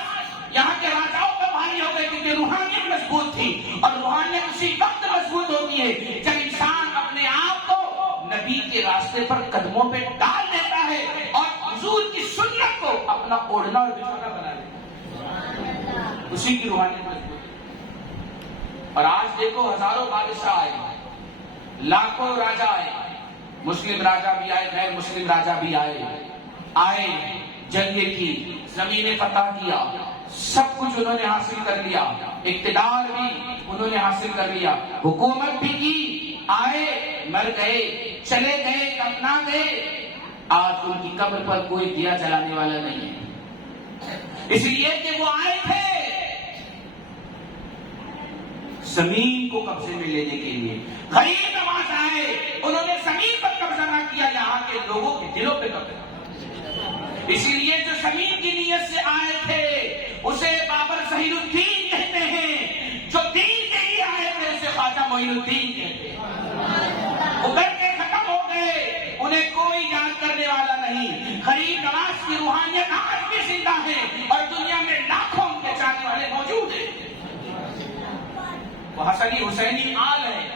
یہاں کے راجاؤں پر بھاری ہو گئے کیونکہ روحانیت مضبوط تھی, اور روحانیت اسی وقت مضبوط ہوتی ہے جب انسان اپنے آپ کو نبی کے راستے پر قدموں پہ ڈال دیتا ہے اور حضور کی سنت کو اپنا اوڑھنا اور بچھونا بنا دیتا ہے, اسی کی روحانیت مضبوط ہے. اور آج دیکھو ہزاروں بادشاہ آئے, لاکھوں راجا آئے, مسلم راجا بھی آئے, غیر مسلم راجا بھی آئے, جنگیں کی, زمینیں فتح کیا, سب کچھ انہوں نے حاصل کر لیا, اقتدار بھی انہوں نے حاصل کر لیا, حکومت بھی کی, آئے مر گئے, چلے گئے, اپنا گئے. آج ان کی قبر پر کوئی دیا جلانے والا نہیں ہے, اس لیے کہ وہ آئے تھے زمین کو قبضے میں لینے کے لیے. غریب نواز آئے, انہوں نے زمین پر قبضہ نہ کیا, یہاں کے لوگوں کے دلوں پہ قبضہ. اسی لیے جو زمین کی نیت سے آئے تھے اسے بابر ظہیر الدین کہتے ہیں, جو دین کے لیے آئے تھے اسے خواجہ معین الدین کہتے ہیں. ابھر کے ختم ہو گئے, انہیں کوئی یاد کرنے والا نہیں. غریب نواز کی روحانیت آج بھی زندہ ہے اور دنیا میں لاکھوں ان کے چاہنے والے موجود ہیں. وہ حسنی حسینی آل ہے,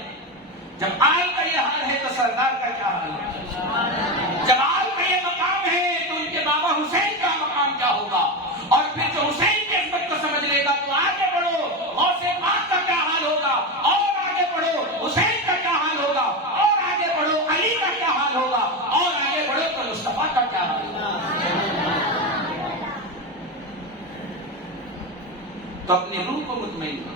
جب آل کا یہ حال ہے تو سردار کا کیا حال ہے؟ جب آل کا یہ مقام ہے تو ان کے بابا حسین کا مقام کیا ہوگا؟ اور پھر جو حسین کی عظمت کو سمجھ لے گا تو آگے بڑھو, غوث پاک کا کیا حال ہوگا, اور آگے بڑھو حسین کا کیا حال ہوگا, اور آگے بڑھو علی کا کیا حال ہوگا, اور آگے بڑھو تو مصطفیٰ کا کیا حال ہوگا. تو اپنی روح کو مطمئن کرو.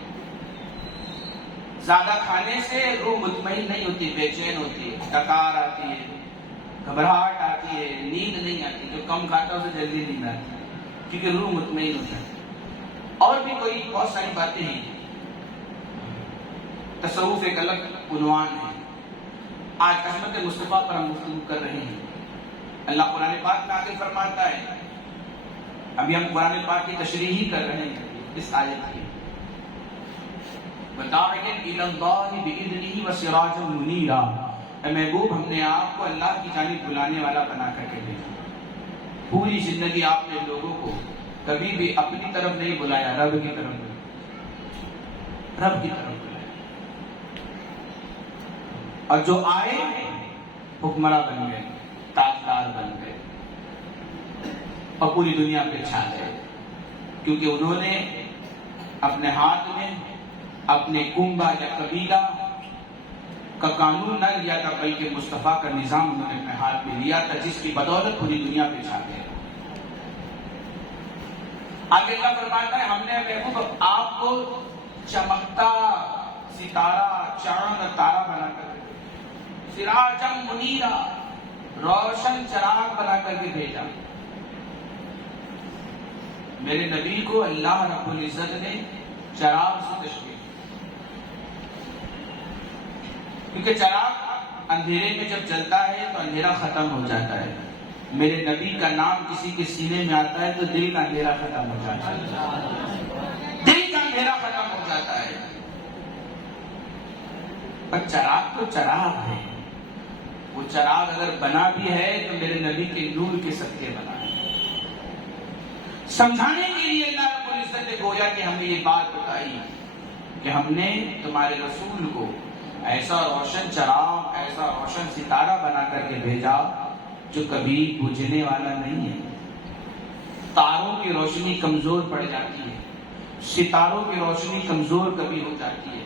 زیادہ کھانے سے روح مطمئن نہیں ہوتی, بے چین ہوتی ہے, ڈکار آتی ہے, گھبراہٹ آتی ہے, نیند نہیں آتی. جو کم کھاتا ہے اسے جلدی نیند آتی ہے کیونکہ روح مطمئن ہوتا ہے. اور بھی کوئی بہت ساری باتیں ہیں. تصوف ایک الگ عنوان ہے. آج عظمت مصطفیٰ پر ہم گفتگو کر رہے ہیں. اللہ قرآن پاک میں آگے فرماتا ہے, ابھی ہم قرآن پاک کی تشریح ہی کر رہے ہیں اس آیت کی, وَدَاعِيًا إِلَى اللَّهِ بِإِذْنِهِ وَسِرَاجًا مُنِيرًا. اے محبوب, ہم نے آپ کو اللہ کی جانب بلانے والا بنا کر کے بھیجا. پوری زندگی آپ نے لوگوں کو کبھی بھی اپنی طرف نہیں بلایا, رب کی طرف بلایا, رب کی طرف بلایا. اور جو آئے حکمراں بن گئے, تاجدار بن گئے. اور پوری دنیا پہ چھا گئے، کیونکہ انہوں نے اپنے ہاتھ میں اپنے کنبہ یا قبیلہ کا قانون نہ لیا تھا، بلکہ مصطفیٰ کا نظام انہوں نے اپنے ہاتھ میں لیا تھا، جس کی بدولت پوری دنیا پہ چھا گئے۔ آگے اللہ فرماتا ہے ہم نے محبوب آپ کو چمکتا ستارہ، چاند اور تارا بنا کر سراجم منیرا، روشن چراغ بنا کر کے بھیجا۔ میرے نبی کو اللہ رب العزت نے چراغ سے تشبیہ، کیونکہ چراغ اندھیرے میں جب جلتا ہے تو اندھیرا ختم ہو جاتا ہے۔ میرے نبی کا نام کسی کے سینے میں آتا ہے تو دل کا اندھیرا ختم ہو جاتا ہے، دل کا اندھیرا ختم ہو جاتا ہے۔ پر چراغ تو چراغ ہے، وہ چراغ اگر بنا بھی ہے تو میرے نبی کے نور کے صدقے بنا ہے۔ سمجھانے کے لیے اللہ رب العزت نے گویا کہ ہمیں یہ بات بتائی کہ ہم نے تمہارے رسول کو ایسا روشن چراغ، ایسا روشن ستارہ بنا کر کے بھیجا جو کبھی بجھنے والا نہیں ہے۔ تاروں کی روشنی کمزور پڑ جاتی ہے، ستاروں کی روشنی کمزور کبھی ہو جاتی ہے،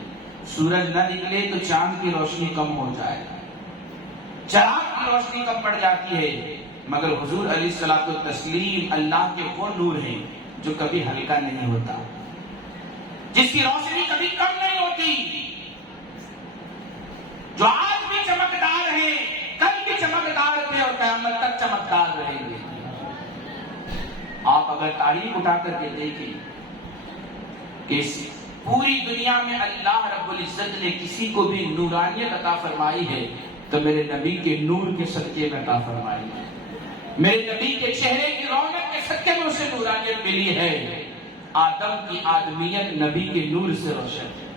سورج نہ نکلے تو چاند کی روشنی کم ہو جائے، چراغ کی روشنی کم پڑ جاتی ہے، مگر حضور علیہ الصلوۃ والتسلیم اللہ کے وہ نور ہیں جو کبھی ہلکا نہیں ہوتا، جس کی روشنی کبھی کم نہیں ہوتی، جو آج بھی چمکدار ہیں، کل بھی چمکدار تھے اور قیامت تک چمکدار رہیں گے۔ آپ اگر تاریخ اٹھا کر کے دیکھیں کہ پوری دنیا میں اللہ رب العزت نے کسی کو بھی نورانیت عطا فرمائی ہے تو میرے نبی کے نور کے صدقے میں عطا فرمائی ہے، میرے نبی کے چہرے کی رونق کے صدقے میں اسے نورانیت ملی ہے۔ آدم کی آدمیت نبی کے نور سے روشن ہے،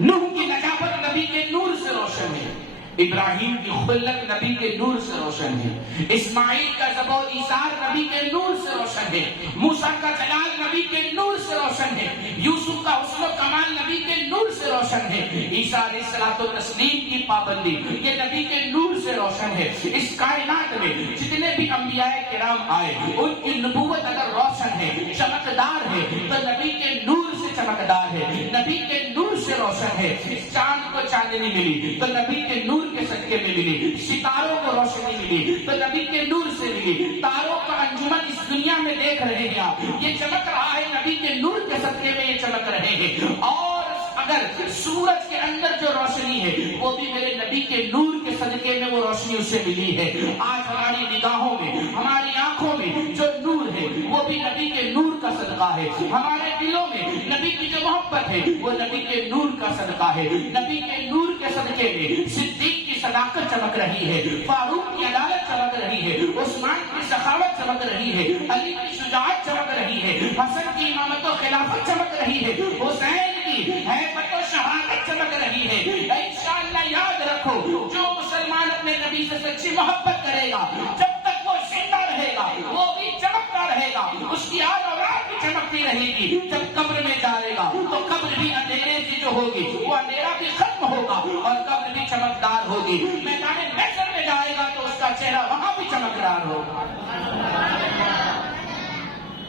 نوح کی نجابت نبی کے نور سے روشن ہے، ابراہیم کی خلت نبی کے نور سے روشن ہے، اسماعیل کا ذبح و ایثار نبی کے نور سے روشن ہے، موسیٰ کا جلال نبی کے نور سے روشن ہے، یوسف کا حسن و کمال نبی کے نور سے روشن ہے، عیسیٰ علیہ الصلوۃ والتسلیم کی پابندی یہ نبی کے نور سے روشن ہے۔ اس کائنات میں جتنے بھی انبیاء کرام آئے ان کی نبوت اگر روشن ہے، چمکدار ہے تو نبی کے نور سے چمکدار ہے، نبی کے نور سے روشن ہے۔ اس چاند کو چاندنی ملی تو نبی کے نور کے صدقے میں ملی، ستاروں کو روشنی ملی تو نبی کے نور سے ملی، تاروں کا انجمن اس دنیا میں دیکھ رہے ہیں آپ، یہ چمک رہا ہے نبی کے نور کے صدقے میں، یہ چمک رہے ہیں۔ اور اگر سورج کے اندر جو روشنی ہے وہ بھی میرے نبی کے نور کے صدقے میں وہ روشنی اسے ملی ہے۔ آج ہماری نگاہوں میں، ہماری آنکھوں میں جو نور ہے وہ بھی نبی کے نور کا صدقہ ہے، ہمارے دلوں میں نبی کی جو محبت ہے وہ نبی کے نور کا صدقہ ہے۔ نبی کے نور کے صدقے میں صدیق کی صداقت چمک رہی ہے، فاروق کی عدالت چمک رہی ہے، عثمان کی سخاوت چمک رہی ہے، علی کی شجاعت چمک رہی ہے، حسن کی امامت و خلافت چمک رہی ہے، حسین کی ہیبت و شہادت چمک رہی ہے۔ انشاءاللہ یاد رکھو جو مسلمان اپنے نبی سے سچی محبت کرے گا جب تک وہ زندہ رہے گا وہ بھی چمکتا رہے گا، اس کی آل اولاد بھی چمکتی رہے گی۔ جب قبر میں جائے گا تو قبر بھی اندھیرے سے جو ہوگی وہ اندھیرا بھی ختم ہوگا اور قبر بھی چمکدار ہوگی۔ میدان محشر میں جائے گا تو اس کا چہرہ وہاں بھی چمکدار ہوگا۔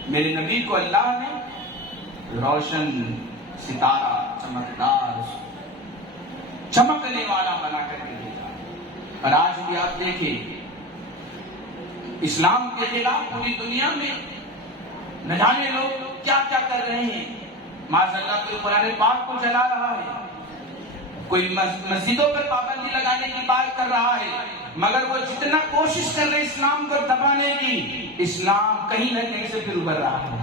میرے نبی کو اللہ نے روشن ستارہ، چمکدار، چمکنے والا بنا کر کے بھیجا۔ اور آج بھی آپ دیکھیں اسلام کے خلاف پوری دنیا میں نہ جانے لوگ کیا کیا کر رہے ہیں۔ معاذ اللہ کوئی قرآن پاک کو جلا رہا ہے، کوئی مسجدوں پر پابندی لگانے کی بات کر رہا ہے، مگر وہ جتنا کوشش کر رہے اسلام کو دبانے کی، اسلام کہیں نہ کہیں سے پھر ابھر رہا ہے،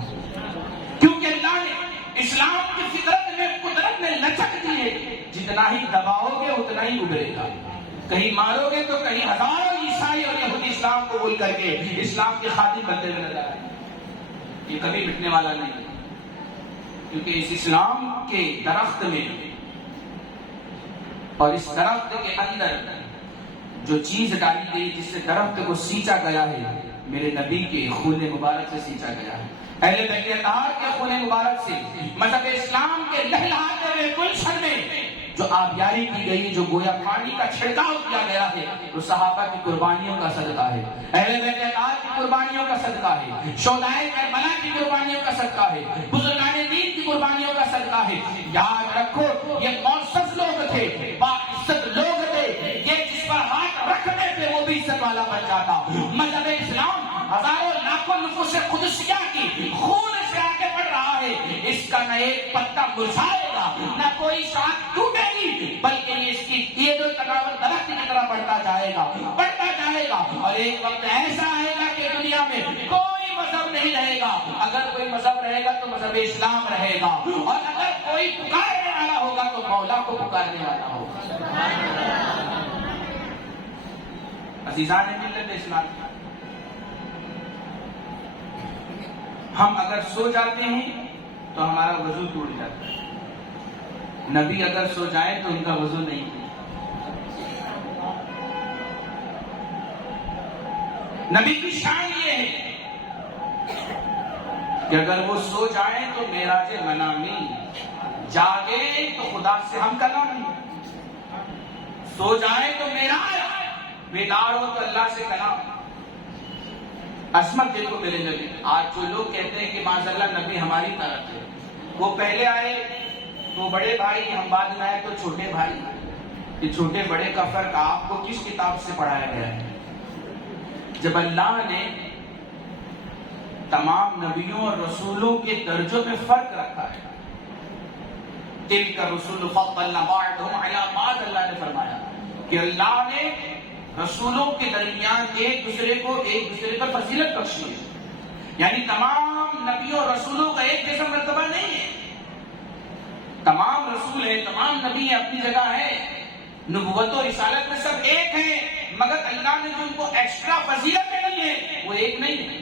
کیونکہ اللہ نے اسلام کی فطرت میں، قدرت میں لچک دی ہے، جتنا ہی دباؤ گے اتنا ہی ابھرے گا۔ کہیں مارو گے تو کہیں ہزاروں عیسائی اور یہودی اسلام قبول کر کے اسلام کے خادم بنتے ہوئے نظر آئے۔ یہ کبھی مٹنے والا نہیں، کیونکہ اس اسلام کے درخت میں اور اس درخت کے اندر جو چیز ڈالی گئی، جس سے درخت کو سینچا گیا ہے، میرے نبی کے خون مبارک سے سینچا گیا ہے، اہل بیت اطہار کے خون مبارک سے، مذہب اسلام کے لہلہاتے ہوئے گلشن میں جو آبیاری کی گئی، جو گویا پانی کا چھڑکاؤ کیا گیا ہے، وہ صحابہ کی قربانیوں کا صدقہ ہے، اہل بیت اطہار کی قربانیوں کا صدقہ ہے، شہدائے کربلا کی قربانیوں کا صدقہ ہے، بزرگان دین کی قربانیوں کا صدقہ ہے۔ یاد رکھو یہ معزز لوگ تھے، باعزت لوگ تھے، یہ جس پر ہاتھ رکھنے پہ وہ بھی عزت والا بن جاتا۔ مذہب اسلام ہزاروں لاکھوں نفوس قدسیہ کی خون سے آگے بڑھ رہا ہے، اس کا نہ ایک پتا مرجھائے گا، نہ کوئی شاخ ٹوٹے گی، بلکہ اس کی یہ جو تناور درخت کی طرح بڑھتا جائے گا، بڑھتا جائے گا، اور ایک وقت ایسا آئے گا کہ دنیا میں کوئی مذہب نہیں رہے گا۔ اگر کوئی مذہب رہے گا تو مذہب اسلام رہے گا، اور اگر کوئی پکارنے والا ہوگا تو مولا کو پکارنے والا ہوگا۔ عزیزان ملت اسلام، ہم اگر سو جاتے ہیں تو ہمارا وضو ٹوٹ جاتا ہے، نبی اگر سو جائیں تو ان کا وضو نہیں ہے۔ نبی کی شان یہ ہے کہ اگر وہ سو جائیں تو معراج منامی، جاگے تو خدا سے ہم کلامی، سو جائیں تو معراج، بیدار ہو تو اللہ سے کلام۔ عصمت دیکھو میرے نبی۔ آج جو لوگ کہتے ہیں کہ معاذ اللہ نبی ہماری طرح تھے، وہ پہلے آئے تو بڑے بھائی، ہم بعد میں آئے تو چھوٹے بھائی، یہ چھوٹے بڑے کا فرق آپ کو کس کتاب سے پڑھایا گیا ہے؟ جب اللہ نے تمام نبیوں اور رسولوں کے درجوں میں فرق رکھا ہے، تلک الرسل فضلنا بعضهم علی بعض، اللہ نے فرمایا کہ اللہ نے رسولوں کے درمیان ایک دوسرے پر فضیلت بخشی ہے، یعنی تمام نبیوں اور رسولوں کا ایک جیسا مرتبہ نہیں ہے۔ تمام رسول ہیں، تمام نبی ہیں، اپنی جگہ ہے، نبوت و رسالت میں سب ایک ہیں، مگر اللہ نے جو ان کو ایکسٹرا فضیلت دی ہے وہ ایک نہیں ہے۔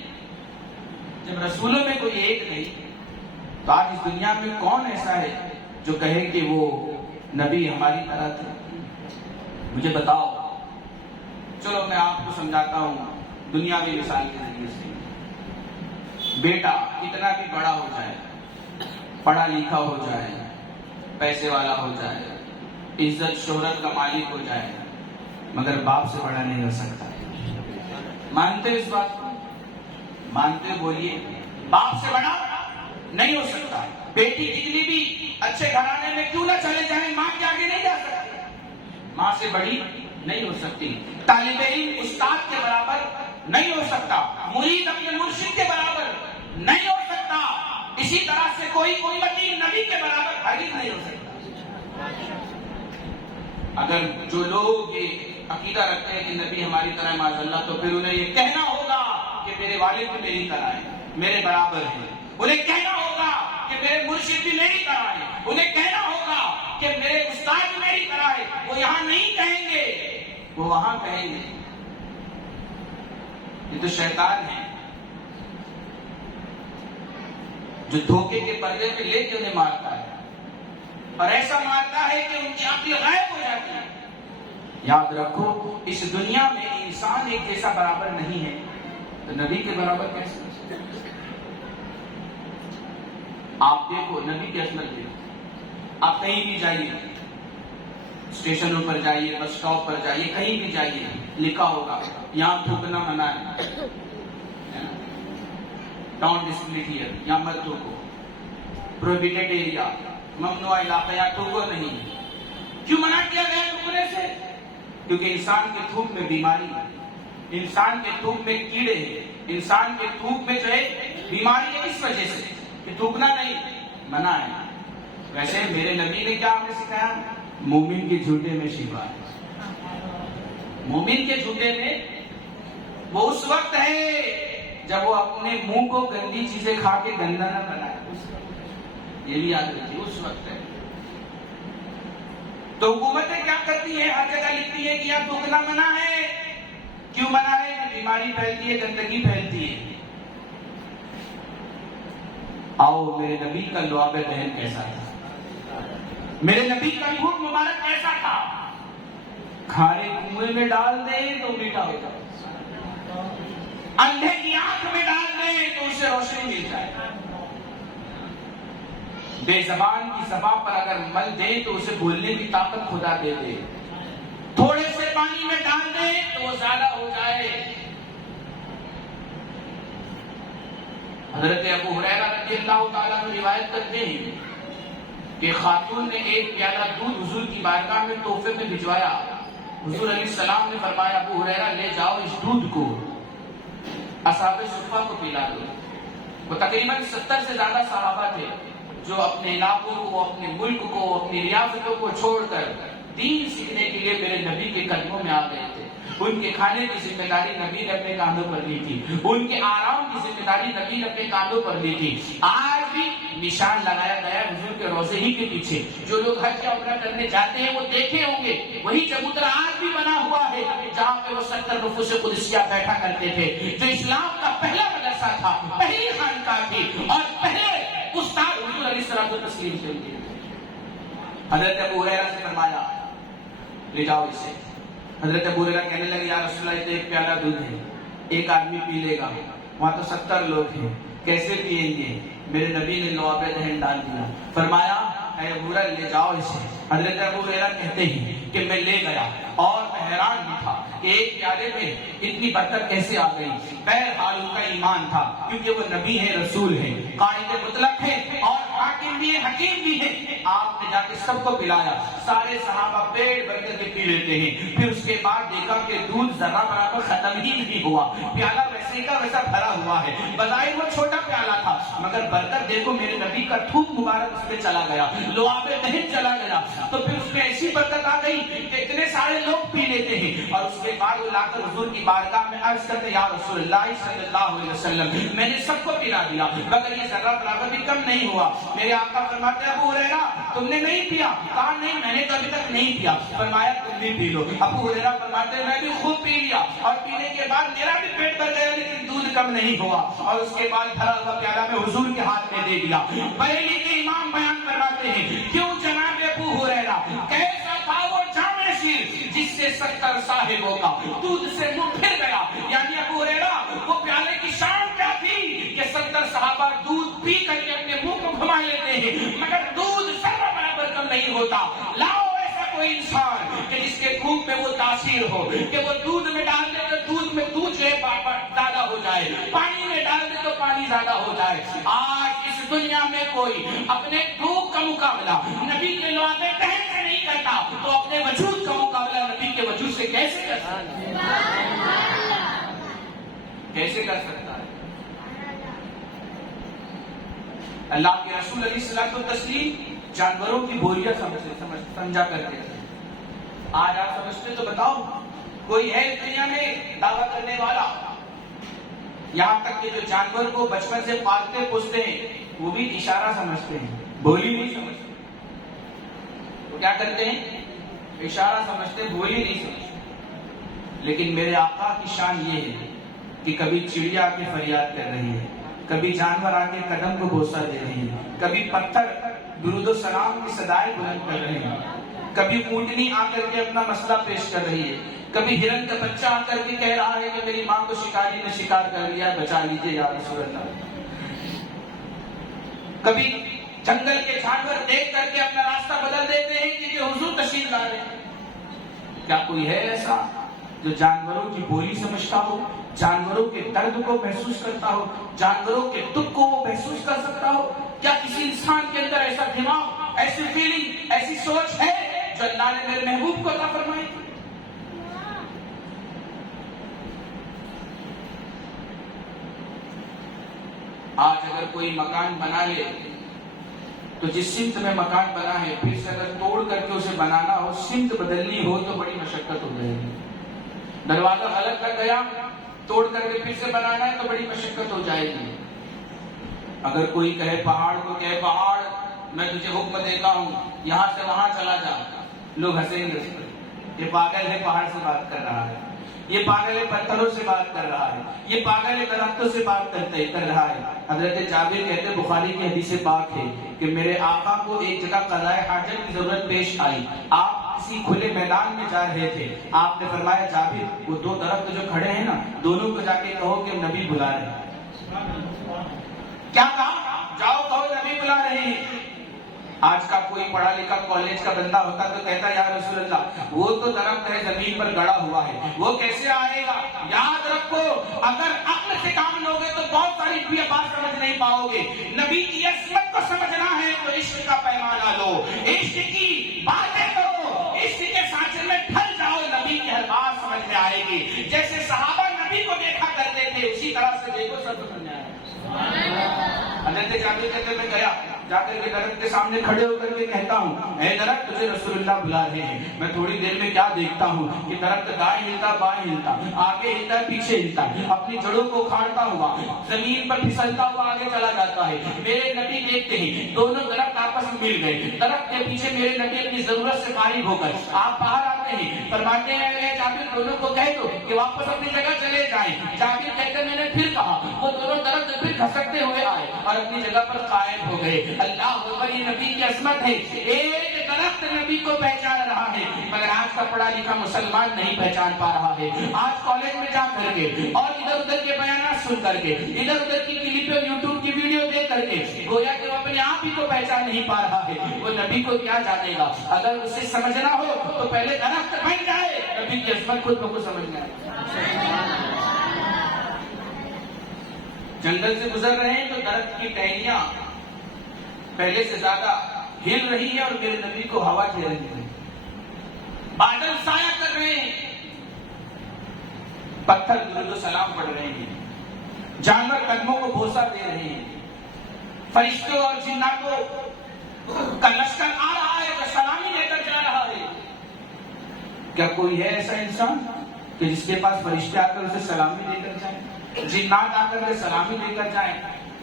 جب رسولوں میں کوئی ایک نہیں تو آج اس دنیا میں کون ایسا ہے جو کہے کہ وہ نبی ہماری طرح تھے؟ مجھے بتاؤ، چلو میں آپ کو سمجھاتا ہوں دنیاوی مثال کے ذریعے سے۔ بیٹا کتنا بھی بڑا ہو جائے، پڑھا لکھا ہو جائے، پیسے والا ہو جائے، عزت شہرت کا مالک ہو جائے، مگر باپ سے بڑا نہیں ہو سکتا۔ مانتے اس بات کو؟ مانتے بولیے، باپ سے بڑا نہیں ہو سکتا۔ بیٹی کتنی بھی اچھے گھرانے میں کیوں نہ چلے جائیں، ماں کے آگے نہیں جا سکتی، ماں سے بڑی نہیں ہو سکتی۔ طالب علم استاد کے برابر نہیں ہو سکتا، مرید اپنے مرشد کے برابر نہیں ہو سکتا، اسی طرح سے کوئی امتی نبی کے برابر ہرگز نہیں ہو سکتا۔ اگر جو لوگ یہ عقیدہ رکھتے ہیں کہ نبی ہماری طرح معاذ اللہ، تو پھر انہیں یہ کہنا ہوگا کہ میرے والد بھی میری طرح ہیں، میرے برابر ہیں۔ انہیں کہنا ہوگا کہ میرے مرشد بھی میری طرح ہیں، انہیں کہنا ہوگا کہ میرے استاد بھی میری طرح ہے۔ وہ یہاں نہیں کہیں گے، وہ وہاں کہیں گے۔ یہ تو شیطان ہے جو دھوکے کے پردے میں لے کے انہیں مارتا ہے، اور ایسا مارتا ہے کہ ان کی عقل غائب ہو جاتی ہے۔ یاد رکھو، اس دنیا میں انسان ایک جیسا برابر نہیں ہے، تو نبی کے برابر کیسے؟ آپ دیکھو نبی کی عظمت دیکھو، آپ کہیں بھی جائیے، اسٹیشنوں پر جائیے، بس اسٹاپ پر جائیے، کہیں بھی جائیے، لکھا ہوگا یہاں تھوکنا منع ہے، ڈونٹ اسپلٹ ہیئر، یہاں مت تھوکو، پروہیبٹڈ ایریا، ممنوع علاقہ، یہاں تھوکو نہیں۔ کیوں منع کیا گیا تھوکنے سے؟ کیونکہ انسان کے تھوک میں بیماری ہے، انسان کے تھوک میں کیڑے ہیں، انسان کے تھوک میں جو ہے بیماری ہے، اس وجہ سے کہ تھوکنا نہیں، منع ہے۔ ویسے میرے نبی نے کیا ہمیں سکھایا؟ مومن کے جھوٹے میں شفا ہے۔ مومن کے جھوٹے میں وہ اس وقت ہے جب وہ اپنے منہ کو گندی چیزیں کھا کے گندا نہ بنائے، یہ بھی یاد رکھیے، اس وقت ہے۔ تو حکومتیں کیا کرتی ہیں؟ ہر جگہ لکھتی ہے کہ یہاں تھوکنا منع ہے۔ کیوں منع ہے؟ کہ بیماری پھیلتی ہے، گندگی پھیلتی ہے۔ آؤ میرے نبی کا لعاب دہن کیسا تھا، میرے نبی کا دودھ مبارک کیسا تھا؟ کھانے کنویں میں ڈال دیں تو میٹھا ہو جائے، اندھے کی آنکھ میں ڈال دیں تو اسے روشنی مل جائے۔ بے زبان کی زبان پر اگر مل دے تو اسے بولنے کی طاقت خدا دے دے، تھوڑے سے پانی میں ڈال دے تو وہ زیادہ ہو جائے۔ حضرت ابو ہریرہ رضی اللہ تعالیٰ عنہ روایت کرتے ہیں کہ خاتون نے ایک پیالہ دودھ حضور کی بارگاہ میں تحفے میں بھجوایا۔ حضور علیہ السلام نے فرمایا ابو ہریرہ لے جاؤ اس دودھ کو اصحاب صفہ کو پلا دو۔ وہ تقریباً 70 سے زیادہ صحابہ تھے جو اپنے علاقوں کو، اپنے ملک کو، اپنی ریاستوں کو چھوڑ کر دین سیکھنے کے لیے میرے نبی کے قدموں میں آ گئے تھے۔ ان کے کھانے کی ذمہ داری نبی نے اپنے کاندھوں پر لی تھی، ان کے آرام کی ذمہ داری نبی نے اپنے کاندھوں پر لی تھی۔ آج بھی نشان لگایا گیا حضور کے روضے ہی کے پیچھے، جو لوگ حج یا عمرہ کرنے جاتے ہیں وہ دیکھے ہوں گے، وہی چبوترا آج بھی بنا ہوا ہے جہاں پہ وہ 70 نفوس قدسیہ بیٹھا کرتے تھے، جو اسلام کا پہلا مدرسہ تھا، پہلی خانقاہ تھی اور پہلے استاد حضور علیہ الصلوۃ والتسلیم تھے۔ حضرت ابو ہریرہ سے فرمایا لے جاؤ اسے۔ حضرت ابو ہریرہ کہنے لگے یا رسول اللہ ایک پیالہ دودھ ہے، ایک آدمی پی لے گا، وہاں تو 70 لوگ ہیں، کیسے پیئیں گے؟ میرے نبی نے لعاب دہن ڈال دیا، فرمایا اے ابو ہریرہ لے جاؤ اسے۔ حضرت ابو ہریرہ کہتے ہیں کہ میں لے گیا اور میں حیران بھی تھا کہ ایک پیالے میں اتنی برکت کیسے آ گئی۔ بہرحال ان کا ایمان تھا کیونکہ وہ نبی ہیں، رسول ہیں، قائد مطلق ہیں اور حاکم بھی ہیں، حکیم بھی ہیں۔ آپ نے جا کے سب کو پلایا، سارے صحابہ پیٹ بھر کر کے پی لیتے ہیں۔ پھر اس کے بعد دیکھا کہ دودھ ذرہ برابر ختم ہی نہیں ہوا، پیالہ ویسے کا ویسا بھرا ہوا ہے۔ بظاہر وہ چھوٹا پیالہ تھا مگر برکت دیکھو، میرے نبی کا تھوک مبارک اس میں چلا گیا، لعاب دہن چلا گیا، تو پھر اس میں ایسی برکت آ گئی کہ اتنے سارے لوگ پی لیتے ہیں۔ اور اس کے بعد وہ لا کر حضور کی بارگاہ میں عرض کرتے یا رسول اللہ صلی اللہ علیہ وسلم میں نے سب کو پلا دیا مگر یہ ذرہ برابر بھی کم نہیں ہوا۔ میرے آقا فرماتے ابو ہریرہ تم نے نہیں پیا؟ کہا نہیں میں نے تو ابھی تک نہیں پیا۔ فرمایا تم بھی پی لو۔ ابو ہریرہ فرماتے میں بھی خوب پی لیا اور پینے کے بعد میرا بھی پیٹ بھر گیا لیکن دودھ کم نہیں ہوا، اور اس کے بعد بھرا ہوا پیالہ میں حضور کے ہاتھ میں دے دیا۔ بریلی کے امام بیان فرماتے ہیں کیوں جناب ابو ہریرہ کیسا تھا وہ جامع شیر جس سے 70 صاحبوں کا دودھ سے منہ پھر گیا۔ یعنی ابو ہریرہ وہ پیالے کی شان کیا تھی کہ 70 صحابہ دودھ پی کر کے اپنے منہ کو گھما لیتے ہیں مگر دودھ ذرہ برابر کم نہیں ہوتا۔ لاؤ ایسا کوئی انسان کہ جس کے خوب میں وہ تاثیر ہو کہ وہ دودھ میں ڈال دے تو دودھ میں دودھ جو ہے زیادہ ہو جائے، پانی میں ڈال دے تو پانی زیادہ ہو جائے۔ آج اس دنیا میں کوئی اپنے دھوپ کا مقابلہ نبی کے لعاب دہن سے نہیں کرتا تو اپنے وجود کا مقابلہ نبی کے وجود سے کیسے کر سکتا ہے؟ کیسے کر سکتا ہے؟ اللہ کے رسول علیہ الصلوۃ والتسلیم جانوروں کی بوریاں سمجھا کرتے تھے۔ آج آپ سمجھتے تو بتاؤ کوئی ہے دنیا میں دعویٰ کرنے والا؟ یہاں تک کہ جو جانور کو بچپن سے پالتے پوستے ہیں وہ بھی اشارہ سمجھتے ہیں، بولی نہیں سمجھتے۔ تو کیا کرتے ہیں؟ اشارہ سمجھتے، بولی نہیں سمجھتے۔ لیکن میرے آقا کی شان یہ ہے کہ کبھی چڑیا آ کے فریاد کر رہی ہے، کبھی جانور آ کے قدم کو بوسہ دے رہی ہے، کبھی پتھر درود و سلام کی صدائیں بلند کر رہے ہیں، کبھی اونٹنی آ کر کے اپنا مسئلہ پیش کر رہی ہے، کبھی ہرن کا بچہ آ کر کے کہہ رہا ہے کہ میری ماں کو شکاری نے شکار کر لیا، بچا لیجیے یا رسول اللہ۔ کبھی جنگل کے جانور دیکھ کر کے اپنا راستہ بدل دیتے ہیں کہ یہ حضور تشریف لا رہے ہیں۔ کیا کوئی ہے ایسا جو جانوروں کی بولی سمجھتا ہو، جانوروں کے درد کو محسوس کرتا ہو، جانوروں کے دکھ کو وہ محسوس کر سکتا ہو؟ کیا کسی انسان کے اندر ایسا دماغ، ایسی فیلنگ، ایسی سوچ ہے جو اللہ نے میرے محبوب کو عطا فرمائی؟ آج اگر کوئی مکان بنا لے تو جس سمت میں مکان بنا ہے پھر سے اگر توڑ کر کے اسے بنانا ہو، سمت بدلنی ہو تو بڑی مشقت ہو جائے گی۔ دروازہ غلط لگ گیا، توڑ کر کے پھر سے بنانا ہے تو بڑی مشقت ہو جائے گی۔ اگر کوئی کہے پہاڑ کو کہ پہاڑ میں تجھے حکم دیتا ہوں یہاں سے وہاں چلا جا، لوگ ہنسیں گے اس پر، یہ پاگل ہے پہاڑ سے بات کر رہا ہے، یہ پاگل ہے پتھروں سے بات کر رہا ہے، یہ پاگل ہے درختوں سے بات کر رہا ہے۔ حضرت جابر کہتے بخاری کی حدیث پاک ہے کہ میرے آقا کو ایک جگہ قضاء حاجت کی ضرورت پیش آئی، آپ کسی کھلے میدان میں جا رہے تھے، آپ نے فرمایا جابر وہ دو درخت جو کھڑے ہیں نا دونوں کو جا کے کہو کہ نبی بلا رہے ہیں۔ کیا کہا؟ جاؤ کہو نبی بلا رہے ہیں۔ آج کا کوئی پڑھا لکھا کالج کا بندہ ہوتا تو کہتا یا رسول اللہ وہ تو درخت ہے زمین پر گڑا ہوا ہے، وہ کیسے آئے گا؟ یاد رکھو اگر عقل سے کام لوگے تو بہت ساری بات سمجھ نہیں پاؤ گے۔ نبی کی عصمت کو سمجھنا ہے تو عشق کا پیمانہ لو، عشق کی باتیں کرو، عشق کے سانچے میں ڈھل جاؤ، نبی کی ہر بات سمجھ میں آئے گی۔ جیسے صحابہ نبی کو دیکھا کرتے تھے اسی طرح سے دیکھو سب سمجھ میں آئے گا۔ حضرت جابر کہتے میں گیا، جا کر کے درخت کے سامنے کھڑے ہو کر کے کہتا ہوں اے درخت تجھے رسول اللہ بلا رہے ہیں۔ میں تھوڑی دیر میں کیا دیکھتا ہوں کہ درخت دائیں ہلتا بائیں ہلتا، آگے ہلتا پیچھے ہلتا، اپنی جڑوں کو اکھاڑتا ہوا زمین پر پھسلتا ہوا آگے چلا جاتا ہے۔ میرے نبی دیکھتے ہی دونوں درخت آپس میں مل گئے، درخت کے پیچھے میرے نبی اپنی ضرورت سے فارغ ہو کر آپ باہر آتے ہیں، فرماتے ہیں اے جابر دونوں کو کہہ دو کہ واپس اپنی جگہ چلے جائیں۔ جابر کہتے میں نے پھر کہا، وہ دونوں درخت پھر کھسکتے ہوئے آئے اور اپنی جگہ پر قائم ہو گئے۔ اللہ اکبر، یہ نبی کی عظمت ہے۔ ایک درخت نبی کو پہچان رہا ہے مگر آج کا پڑھا لکھا مسلمان نہیں پہچان پا رہا ہے۔ آج کالج میں جا کر کے اور ادھر ادھر کے بیانات سن کر کے، ادھر ادھر کی کلپیں یوٹیوب کی ویڈیو دیکھ کر کے گویا کہ وہ اپنے آپ ہی کو پہچان نہیں پا رہا ہے۔ وہ نبی کو کیا جانے گا؟ اگر اسے سمجھنا ہو تو پہلے درخت بن جائے، نبی کی عظمت خود کو سمجھ میں آئے۔ جنگل سے گزر رہے ہیں تو درخت کی ٹہنیاں پہلے سے زیادہ ہل رہی ہے اور میرے نبی کو ہوا دے رہی ہے، بادل سایہ کر رہے ہیں، پتھر درود و سلام پڑھ رہے ہیں، جانور قدموں کو بوسہ دے رہے ہیں، فرشتوں اور جناتوں کا لشکر آ رہا ہے جو سلامی لے کر جا رہا ہے۔ کیا کوئی ہے ایسا انسان کہ جس کے پاس فرشتے آ کر اسے سلامی دے کر جائیں، جنات آ کر کے سلامی دے کر جائیں،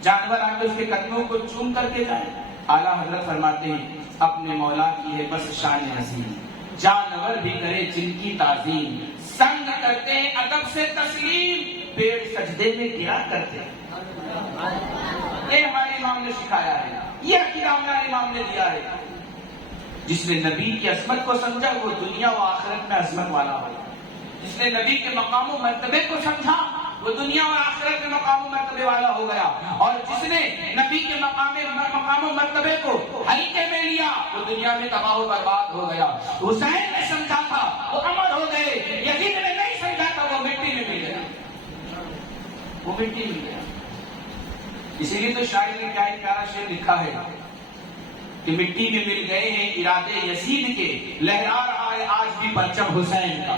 جانور آ کر اس کے قدموں کو چوم کر کے جائیں؟ اعلیٰ حضرت فرماتے ہیں اپنے مولا کی ہے بس شان عظیم، جانور بھی کرے جن کی تعظیم، سنگ کرتے ہیں ادب سے تسلیم، پیڑ سجدے میں گرا کرتے ہیں۔ یہ ہمارے امام نے سکھایا ہے، یہ عقیدہ ہمارے امام نے دیا ہے۔ جس نے نبی کی عظمت کو سمجھا وہ دنیا و آخرت میں عظمت والا ہو، جس نے نبی کے مقام و مرتبے کو سمجھا وہ دنیا اور آخرت کے مقام و مرتبے والا ہو گیا، اور جس نے نبی کے مقام و مرتبے کو ہلکے میں لیا وہ دنیا میں تباہ و برباد ہو گیا۔ حسین نے سمجھا تھا وہ امر ہو گئے، یزید نے نہیں سمجھا تھا وہ مٹی میں مل گیا، وہ مٹی مل گیا۔ اسی لیے تو شاعر نے کیا ایک پیارا شعر لکھا ہے کہ مٹی میں مل گئے ہیں ارادے یزید کے، لہرا رہا ہے آج بھی پرچم حسین کا،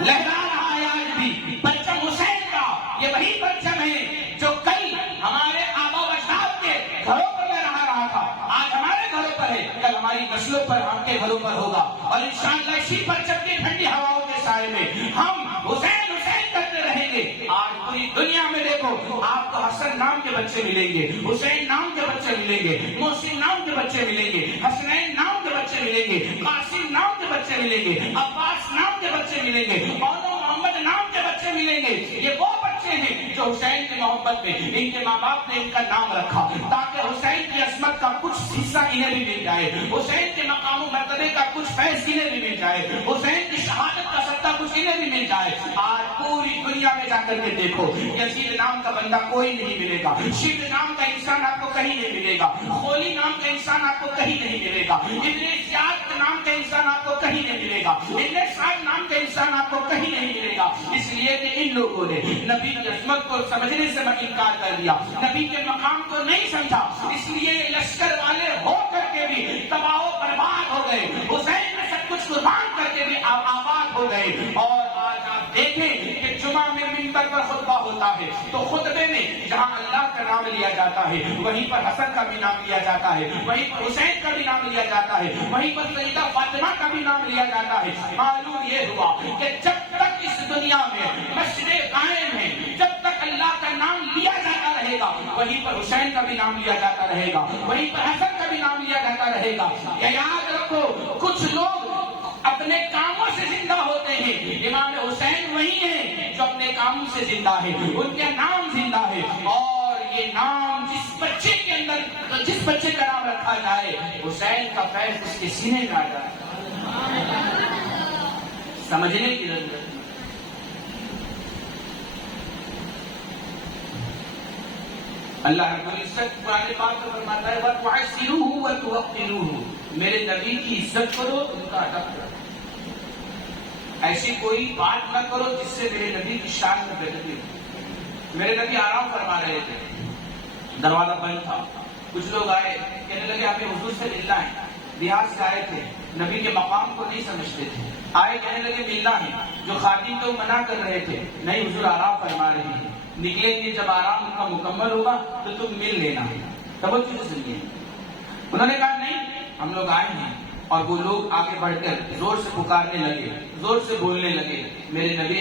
لہرا رہا ہے آج بھی پرچم حسین کا۔ یہ وہی پرچم ہے جو کل ہمارے آبا و اجداد کے گھروں پر لہرا رہا تھا، آج ہمارے گھروں پر ہے، کل ہماری نسلوں پر، ہم کے گھروں پر ہوگا، اور انشاءاللہ اسی پرچم کی ٹھنڈی ہواؤں کے سائے میں ہم حسین حسین کرتے رہیں گے۔ آج پوری دنیا میں دیکھو آپ کو حسن نام کے بچے ملیں گے، حسین نام کے بچے ملیں گے، محسن نام کے بچے ملیں گے، حسنین نام کے بچے ملیں گے، قاسم نام کے بچے ملیں گے، عباس نام کے بچے ملیں گے، اور محمد نام کے بچے ملیں گے۔ یہ وہ بچے ہیں جو حسین کی محبت میں ان کے ماں باپ نے ان کا نام رکھا تاکہ حسین کی عظمت کا کچھ حصہ انہیں بھی مل جائے، حسین کے مقام و مرتبے کا کچھ فیض انہیں بھی مل جائے، حسین کی شہادت کا سطح کچھ انہیں بھی مل جائے۔ آج پوری دنیا میں جا کر کے دیکھو یزید نام کا بندہ کوئی نہیں ملے گا، شبل نام کا انسان آپ کو کہیں نہیں ملے گا، خولی نام کا انسان آپ کو کہیں نہیں ملے گا، ابن زیاد نام کا انسان آپ کو کہیں نہیں ملے گا، ابن سعد نام کا انسان آپ کو کہیں نہیں ملے گا، اس لیے کہ ان لوگوں نے نبی کی عظمت کو سمجھنے سے انکار کر دیا، نبی کے مقام کو نہیں سمجھا، اس لیے لشکر والے ہو کر کے بھی تباہ و برباد ہو گئے، حسین نے سب کچھ قربان کر کے بھی آباد ہو گئے۔ اور آج آپ دیکھیں کہ جمعہ میں منبر پر خطبہ ہوتا ہے تو خطبے میں جہاں اللہ کا نام لیا جاتا ہے وہیں پر حسن کا بھی نام لیا جاتا ہے، وہیں پر حسین کا بھی نام لیا جاتا ہے، وہیں پر سیدہ فاطمہ کا بھی نام لیا جاتا ہے۔ معلوم یہ ہوا کہ جب تک اس دنیا میں مسجدیں قائم ہیں، جب تک اللہ کا نام لیا جاتا رہے گا وہیں پر حسین کا بھی نام لیا جاتا رہے گا، وہیں پر حسن کا بھی نام لیا جاتا رہے گا۔ یہ یاد رکھو کچھ لوگ اپنے کاموں سے زندہ ہوتے ہیں، امام حسین وہی ہیں جو اپنے کاموں سے زندہ ہے، ان کا نام زندہ ہے، اور یہ نام جس بچے کے اندر جس بچے کا نام رکھا جائے حسین کا فیض اس کے سینے میں آ جائے۔ سمجھنے کی ضرورت ہے۔ اللہ رب العزت قرآن پاک میں فرماتا ہے وَتُعَزِّرُوهُ وَتُوَقِّرُوهُ، میرے نبی کی عزت کرو، ان کا ادب کرو، ایسی کوئی بات نہ کرو جس سے میرے نبی کی شان میں بےعزتی ہو۔ میرے نبی آرام فرما رہے تھے، دروازہ بند تھا، کچھ لوگ آئے کہنے لگے ہمیں حضور سے ملنا ہے، دیہات سے آئے تھے، نبی کے مقام کو نہیں سمجھتے تھے، آئے کہنے لگے ملنا ہے، جو خادم تو منع کر رہے تھے، نہیں حضور آرام فرما رہے ہیں، نکلیں گے جب آرام ان کا مکمل ہوگا تو تم مل لینا ہے، توجہ سے سنیے۔ انہوں نے کہا نہیں، ہم لوگ آئے ہیں، اور وہ لوگ آگے بڑھ کر زور سے پکارنے لگے، زور سے بولنے لگے، میرے نبی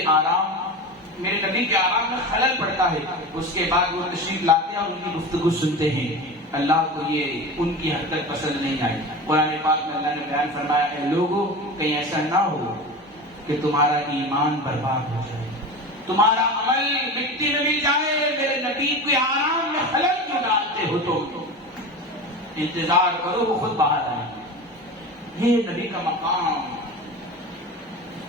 کے آرام میں خلل پڑتا ہے، اس کے بعد وہ تشریف لاتے ہیں اور ان کی گفتگو سنتے ہیں، اللہ کو یہ ان کی حرکت پسند نہیں آئی۔ قرآن پاک میں اللہ نے بیان فرمایا، اے لوگوں کہیں ایسا نہ ہو کہ تمہارا ایمان برباد ہو جائے، تمہارا عمل مٹی میں مل جائے، میرے نبی کے آرام میں خلل کیوں ڈالتے ہو؟ تم انتظار کرو، وہ خود باہر آئے۔ یہ نبی کا مقام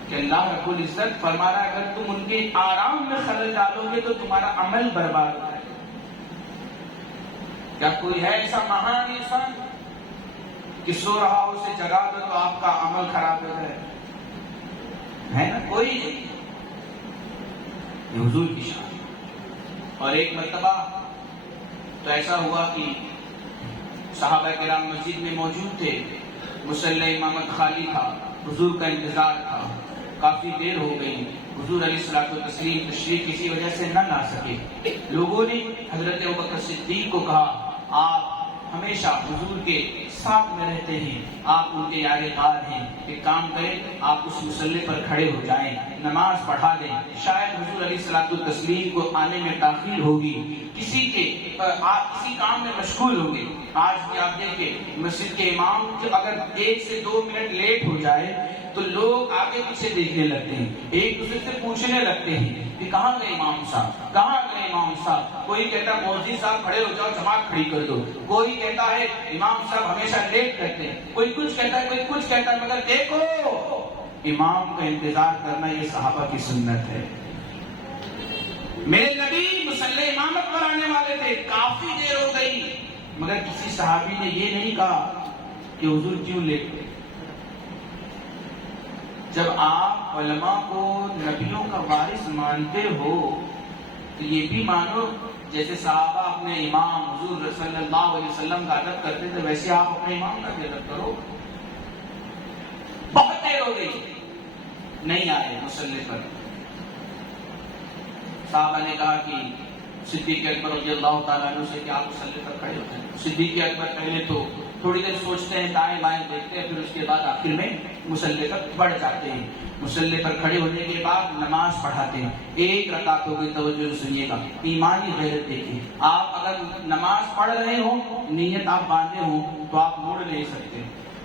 کہ اللہ رب العزت فرما رہا ہے اگر تم ان کے آرام میں خلل ڈالو گے تو تمہارا عمل برباد ہو جائے گا۔ کیا کوئی ہے ایسا مہان انسان کہ سو رہا ہو اسے جگا دو تو آپ کا عمل خراب ہو جائے؟ ہے نا، کوئی نہیں، یہ حضور کی شان۔ اور ایک مرتبہ تو ایسا ہوا کہ صحابہ کرام مسجد میں موجود تھے، مصلی امامت خالی تھا، حضور کا انتظار تھا، کافی دیر ہو گئی، حضور علیہ الصلوۃ والتسلیم تشریف کسی وجہ سے نہ لا سکے۔ لوگوں نے حضرت ابوبکر صدیق کو کہا آپ ہمیشہ حضور کے ساتھ میں رہتے ہیں، آپ ان کے یار غار ہیں، ایک کام کریں آپ اس مصلی پر کھڑے ہو جائیں، نماز پڑھا دیں، شاید حضور علیہ الصلوۃ والتسلیم کو آنے میں تاخیر ہوگی، کسی کام میں مشغول ہوں گے۔ آج بھی آپ دیکھیں مسجد کے امام اگر 1 سے 2 منٹ لیٹ ہو جائے تو لوگ آگے پیچھے دیکھنے لگتے ہیں، ایک دوسرے سے پوچھنے لگتے ہیں کہ کہاں گئے امام صاحب، کہاں گئے امام صاحب۔ کوئی کہتا ہے مولوی صاحب کھڑے ہو جاؤ جماعت کھڑی کر دو، کوئی کہتا ہے امام صاحب ہمیشہ لیٹ کرتے ہیں، کوئی کچھ کہتا ہے کوئی کچھ کہتا ہے، مگر دیکھو امام کا انتظار کرنا یہ صحابہ کی سنت ہے۔ میرے نبی مصلی امامت پر آنے والے تھے، کافی دیر ہو گئی، مگر کسی صحابی نے یہ نہیں کہا کہ حضور کیوں لیٹ ہوئے۔ جب آپ علماء کو نبیوں کا وارث مانتے ہو تو یہ بھی مانو جیسے صحابہ اپنے امام حضور صلی اللہ علیہ وسلم کا ادب کرتے تھے ویسے آپ اپنے امام کا بھی ادب کرو۔ بہت دیر ہو گئی نہیں آئے مصلی پر، صحابہ نے کہا کہ صدیق اکبر رضی اللہ تعالیٰ عنہ سے کہ آپ مصلی پر کھڑے ہو جائیں۔ صدیق اکبر پہلے تو تھوڑی دیر سوچتے ہیں، دائیں بائیں دیکھتے ہیں، پھر اس کے بعد آخر میں مصلی پر بڑھ جاتے ہیں۔ مصلی پر کھڑے ہونے کے بعد نماز پڑھاتے ہیں، 1 رکعت ہو گئی، توجہ سنیے گا، ایمانی غیرت دیکھیں۔ آپ اگر نماز پڑھ رہے ہو، نیت آپ باندھے ہو تو آپ مڑ نہیں سکتے،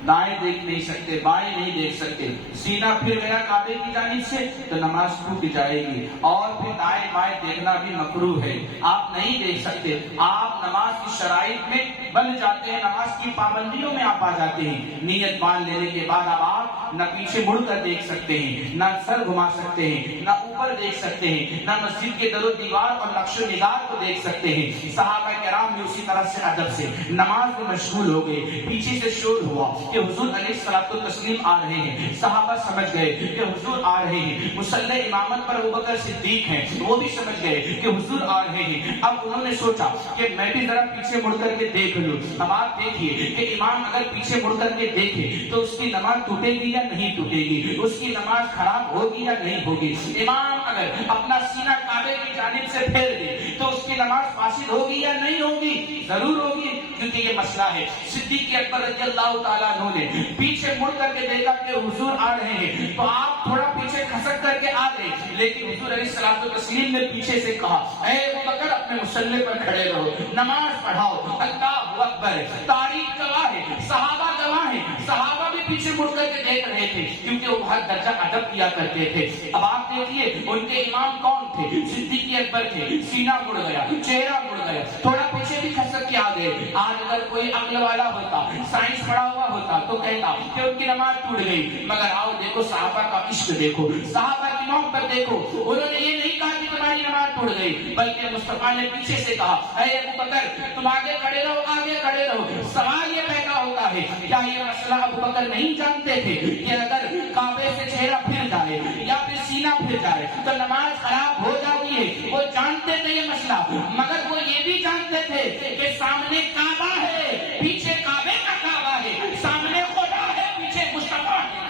دائیں دیکھ نہیں سکتے، بائیں نہیں دیکھ سکتے، سینہ پھر گیا کعبے کی جانب سے تو نماز ٹوٹ جائے گی، اور پھر دائیں بائیں دیکھنا بھی مکروہ ہے، آپ نہیں دیکھ سکتے۔ آپ نماز کی شرائط میں بن جاتے ہیں، نماز کی پابندیوں میں آپ آ جاتے ہیں۔ نیت باندھ لینے کے بعد اب آپ نہ پیچھے مڑ کر دیکھ سکتے ہیں، نہ سر گھما سکتے ہیں، نہ اوپر دیکھ سکتے ہیں، نہ مسجد کے در و دیوار اور نقش و نگار کو دیکھ سکتے ہیں۔ صحابہ کرام بھی اسی طرح سے ادب سے نماز میں مشغول ہو گئے۔ پیچھے سے شور ہوا کہ حضور علیہ الصلوۃ والتسلیم آ رہے ہیں، صحابہ سمجھ گئے کہ حضور آ رہے ہیں، مصلی امامت پر ابوبکر صدیق ہیں، وہ بھی سمجھ گئے کہ حضور آ رہے ہیں۔ اب انہوں نے سوچا کہ میں بھی ذرا پیچھے مڑ کر کے دیکھ لوں۔ اب آپ دیکھیے کہ امام اگر پیچھے مڑ کر کے دیکھے تو اس کی نماز ٹوٹے گی یا نہیں ٹوٹے گی، اس کی نماز خراب ہوگی یا نہیں ہوگی۔ امام اگر اپنا سینہ کعبے کی جانب سے پھیر دے تو اس کی نماز فاسد ہوگی یا نہیں ہوگی؟ ضرور ہوگی، کیونکہ یہ مسئلہ ہے۔ صدیق اکبر رضی اللہ تعالیٰ عنہ نے پیچھے مڑ کر کے دیکھا کہ حضور آ رہے ہیں تو آپ تھوڑا پیچھے کھسک کر کے آ گئے، لیکن حضور علیہ الصلوۃ والتسلیم نے پیچھے سے کہا اے ابوبکر اپنے مصلی پر کھڑے رہو، نماز پڑھاؤ۔ اللہ اکبر، تاریخ گواہ ہے، صحابہ گواہ ہیں، صحابہ بھی پیچھے مڑ کر کے دیکھ رہے تھے کیونکہ وہ بہت درجہ ادب کیا کرتے تھے. اب آپ دیکھیے ان کے امام کون تھے؟ صدیق اکبر تھے. سینہ مڑ گیا, چہرہ مڑ گیا, تھوڑا پیچھے بھی کھسک کے آ گئے. آج اگر کوئی عقل والا ہوتا, سائنس پڑھا ہوا ہوتا تو کہتا کہ ان کی نماز ٹوٹ گئی. مگر آؤ دیکھو صحابہ کا عشق دیکھو, صحابہ کی محبت دیکھو. انہوں نے یہ نہیں کہا کہ تمہاری نماز ٹوٹ گئی, بلکہ مصطفیٰ نے پیچھے سے کہا اے ابو بکر تم آگے کھڑے رہو, آگے کھڑے رہو. سوال یہ پیدا ہوتا ہے کیا یہ مسئلہ ابو بکر نہیں جانتے تھے کہ اگر کعبے سے چہرہ پھر جائے یا پھر سینہ پھر جائے تو نماز خراب ہو جاتی ہے؟ وہ جانتے تھے یہ مسئلہ, مگر وہ یہ بھی جانتے تھے کہ سامنے کعبہ ہے, پیچھے کعبے کا کعبہ ہے, سامنے خدا ہے, پیچھے مصطفیٰ ہے.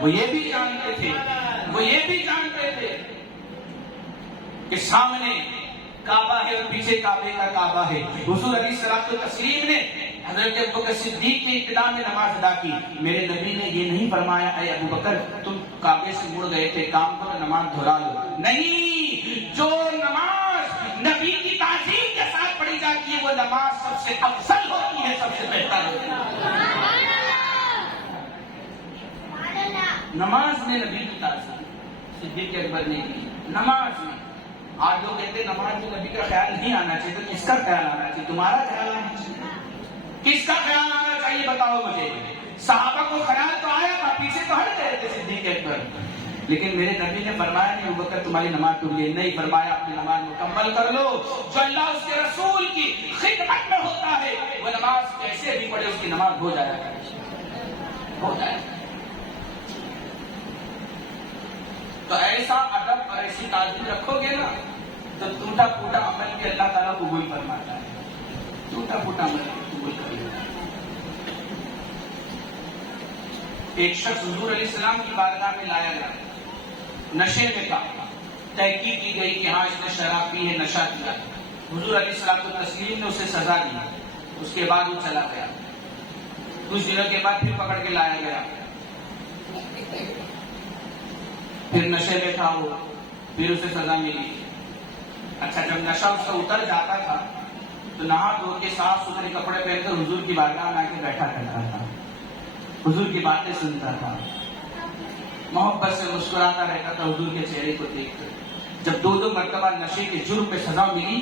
وہ یہ بھی جانتے تھے, وہ یہ بھی جانتے تھے کہ سامنے کعبہ ہے اور پیچھے کعبے کا کعبہ ہے. حضور علیہ الصلوۃ والتسلیم نے حضرت ابوبکر صدیق کی ابتدا میں نماز ادا کی. میرے نبی نے یہ نہیں فرمایا اے ابو بکر تم کعبے سے مڑ گئے تھے, کام کرو نماز دہرا لو. نہیں, جو نماز نبی کی تعظیم کے ساتھ پڑھی جاتی ہے وہ نماز سب سے افضل ہوتی ہے, سب سے بہتر ہوتی ہے. نماز میں نبی کی تعظیم صدیق اکبر نے کی. نماز میں آج لوگ کہتے ہیں نماز میں نبی کا خیال نہیں آنا چاہیے, تو کس کا خیال آنا چاہیے؟ تمہارا خیال آنا چاہیے. کس کا خیال آنا چاہیے بتاؤ مجھے. صحابہ کو خیال تو آیا تھا, پیچھے تو ہٹ گئے تھے صدیق اکبر, لیکن میرے نبی نے فرمایا نہیں ابو بکر تمہاری نماز ٹوٹ گئی. نہیں, فرمایا اپنی نماز مکمل کر لو. جو اللہ اس کے رسول کی خدمت میں ہوتا ہے وہ نماز کیسے بھی پڑھے اس کی نماز ہو جائے گا, ہو جائے. تو ایسا ادب اور ایسی تعظیم رکھو گے نا تو ٹوٹا پھوٹا عمل بھی اللہ تعالیٰ قبول فرماتا ہے. ٹوٹا پھوٹا عمل قبول کر لیتا ہے. ایک شخص حضور علیہ السلام کی بارگاہ میں لایا گیا, نشے میں تھا. تحقیق کی گئی کہ ہاں اس نے شراب پی ہے, نشہ کیا. حضور علیہ السلام تسلیم نے اسے سزا دی. اس کے بعد وہ چلا گیا. کچھ دنوں کے بعد پھر پکڑ کے لایا گیا, پھر نشے میں تھا وہ, پھر اسے سزا ملی. اچھا, جب نشہ اس کا اتر جاتا تھا تو نہا دھو کے صاف ستھرے کپڑے پہن کر حضور کی بارگاہ میں آ کے بیٹھا کرتا تھا, حضور کی باتیں سنتا تھا, محبت سے مسکراتا رہتا تھا حضور کے چہرے کو دیکھ کر. جب 2 مرتبہ نشے کے جرم پہ سزا ملی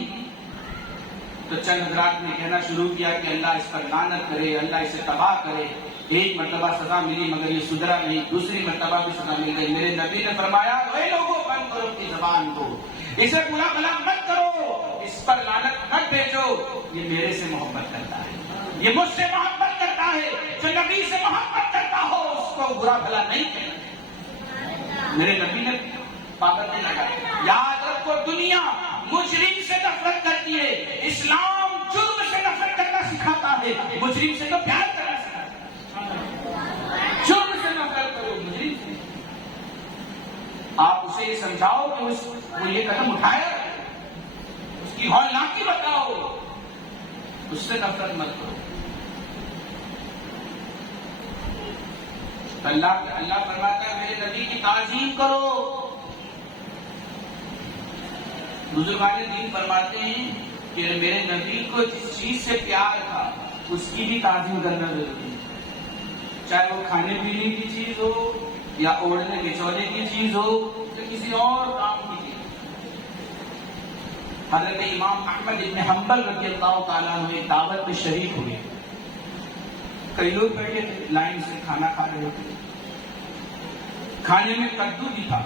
تو چند حضرات نے کہنا شروع کیا کہ اللہ اس پر لعنت کرے, اللہ اسے تباہ کرے. ایک مرتبہ سزا ملی مگر یہ سدھرا نہیں, دوسری مرتبہ بھی سزا مل گئی. میرے نبی نے فرمایا اے لوگوں بند کرو اپنی زبان کو, اسے برا بھلا مت کرو, اس پر لعنت مت بھیجو. یہ میرے سے محبت کرتا ہے, یہ مجھ سے محبت کرتا ہے. جو نبی سے محبت کرتا ہو اس کو برا بھلا نہیں کہنا. میرے نبی نے پابندی لگائی. یاد رکھو دنیا مجرم سے نفرت کرتی ہے, اسلام جرم سے نفرت کرنا سکھاتا ہے. مجرم سے تو پیار کرنا سکھاتا ہے. جرم سے نفرت کرو, مجرم سے. آپ اسے یہ سمجھاؤ کہ وہ یہ قدم اٹھایا, اس کی ہولناکی بتاؤ, اس سے نفرت مت کرو. اللہ فرماتا ہے میرے نبی کی تعظیم کرو. بزرگان دین فرماتے ہیں کہ میرے نبی کو جس چیز سے پیار تھا اس کی بھی تعظیم کرنا ضروری ہے, چاہے وہ کھانے پینے کی چیز ہو یا اوڑھنے بچھونے کی چیز ہو یا کسی اور کام کی چیز. حضرت امام احمد ابن حنبل رضی اللہ تعالیٰ عنہ دعوت میں شریک ہوئے. کئی لوگ بیٹھے تھے لائن سے کھانا کھا رہے تھے, کھانے میں کدو بھی تھا.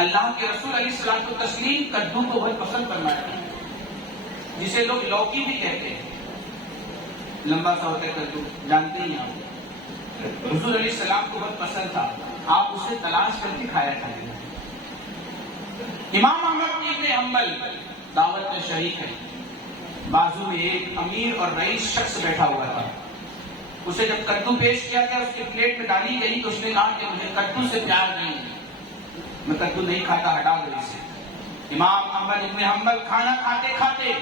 اللہ کے رسول علیہ الصلوۃ والتسلیم کدو کو بہت پسند فرماتے ہیں, جسے لوگ لوکی بھی کہتے ہیں. لمبا سا ہوتا ہے کدو, جانتے ہی آپ. حضور علیہ السلام کو بہت پسند تھا, آپ اسے تلاش کر کے کھایا کرتے ہیں. امام احمد ابن حنبل دعوت میں شریک ہے. بازو میں ایک امیر اور رئیس شخص بیٹھا ہوا تھا. اسے جب کدو پیش کیا گیا, اس کی پلیٹ میں ڈالی گئی تو اس نے کہا کہ مجھے کدو سے پیار نہیں, میں کدو نہیں کھاتا, ہٹا دو اسے. امام احمد ابن حنبل کھانا کھاتے کھاتے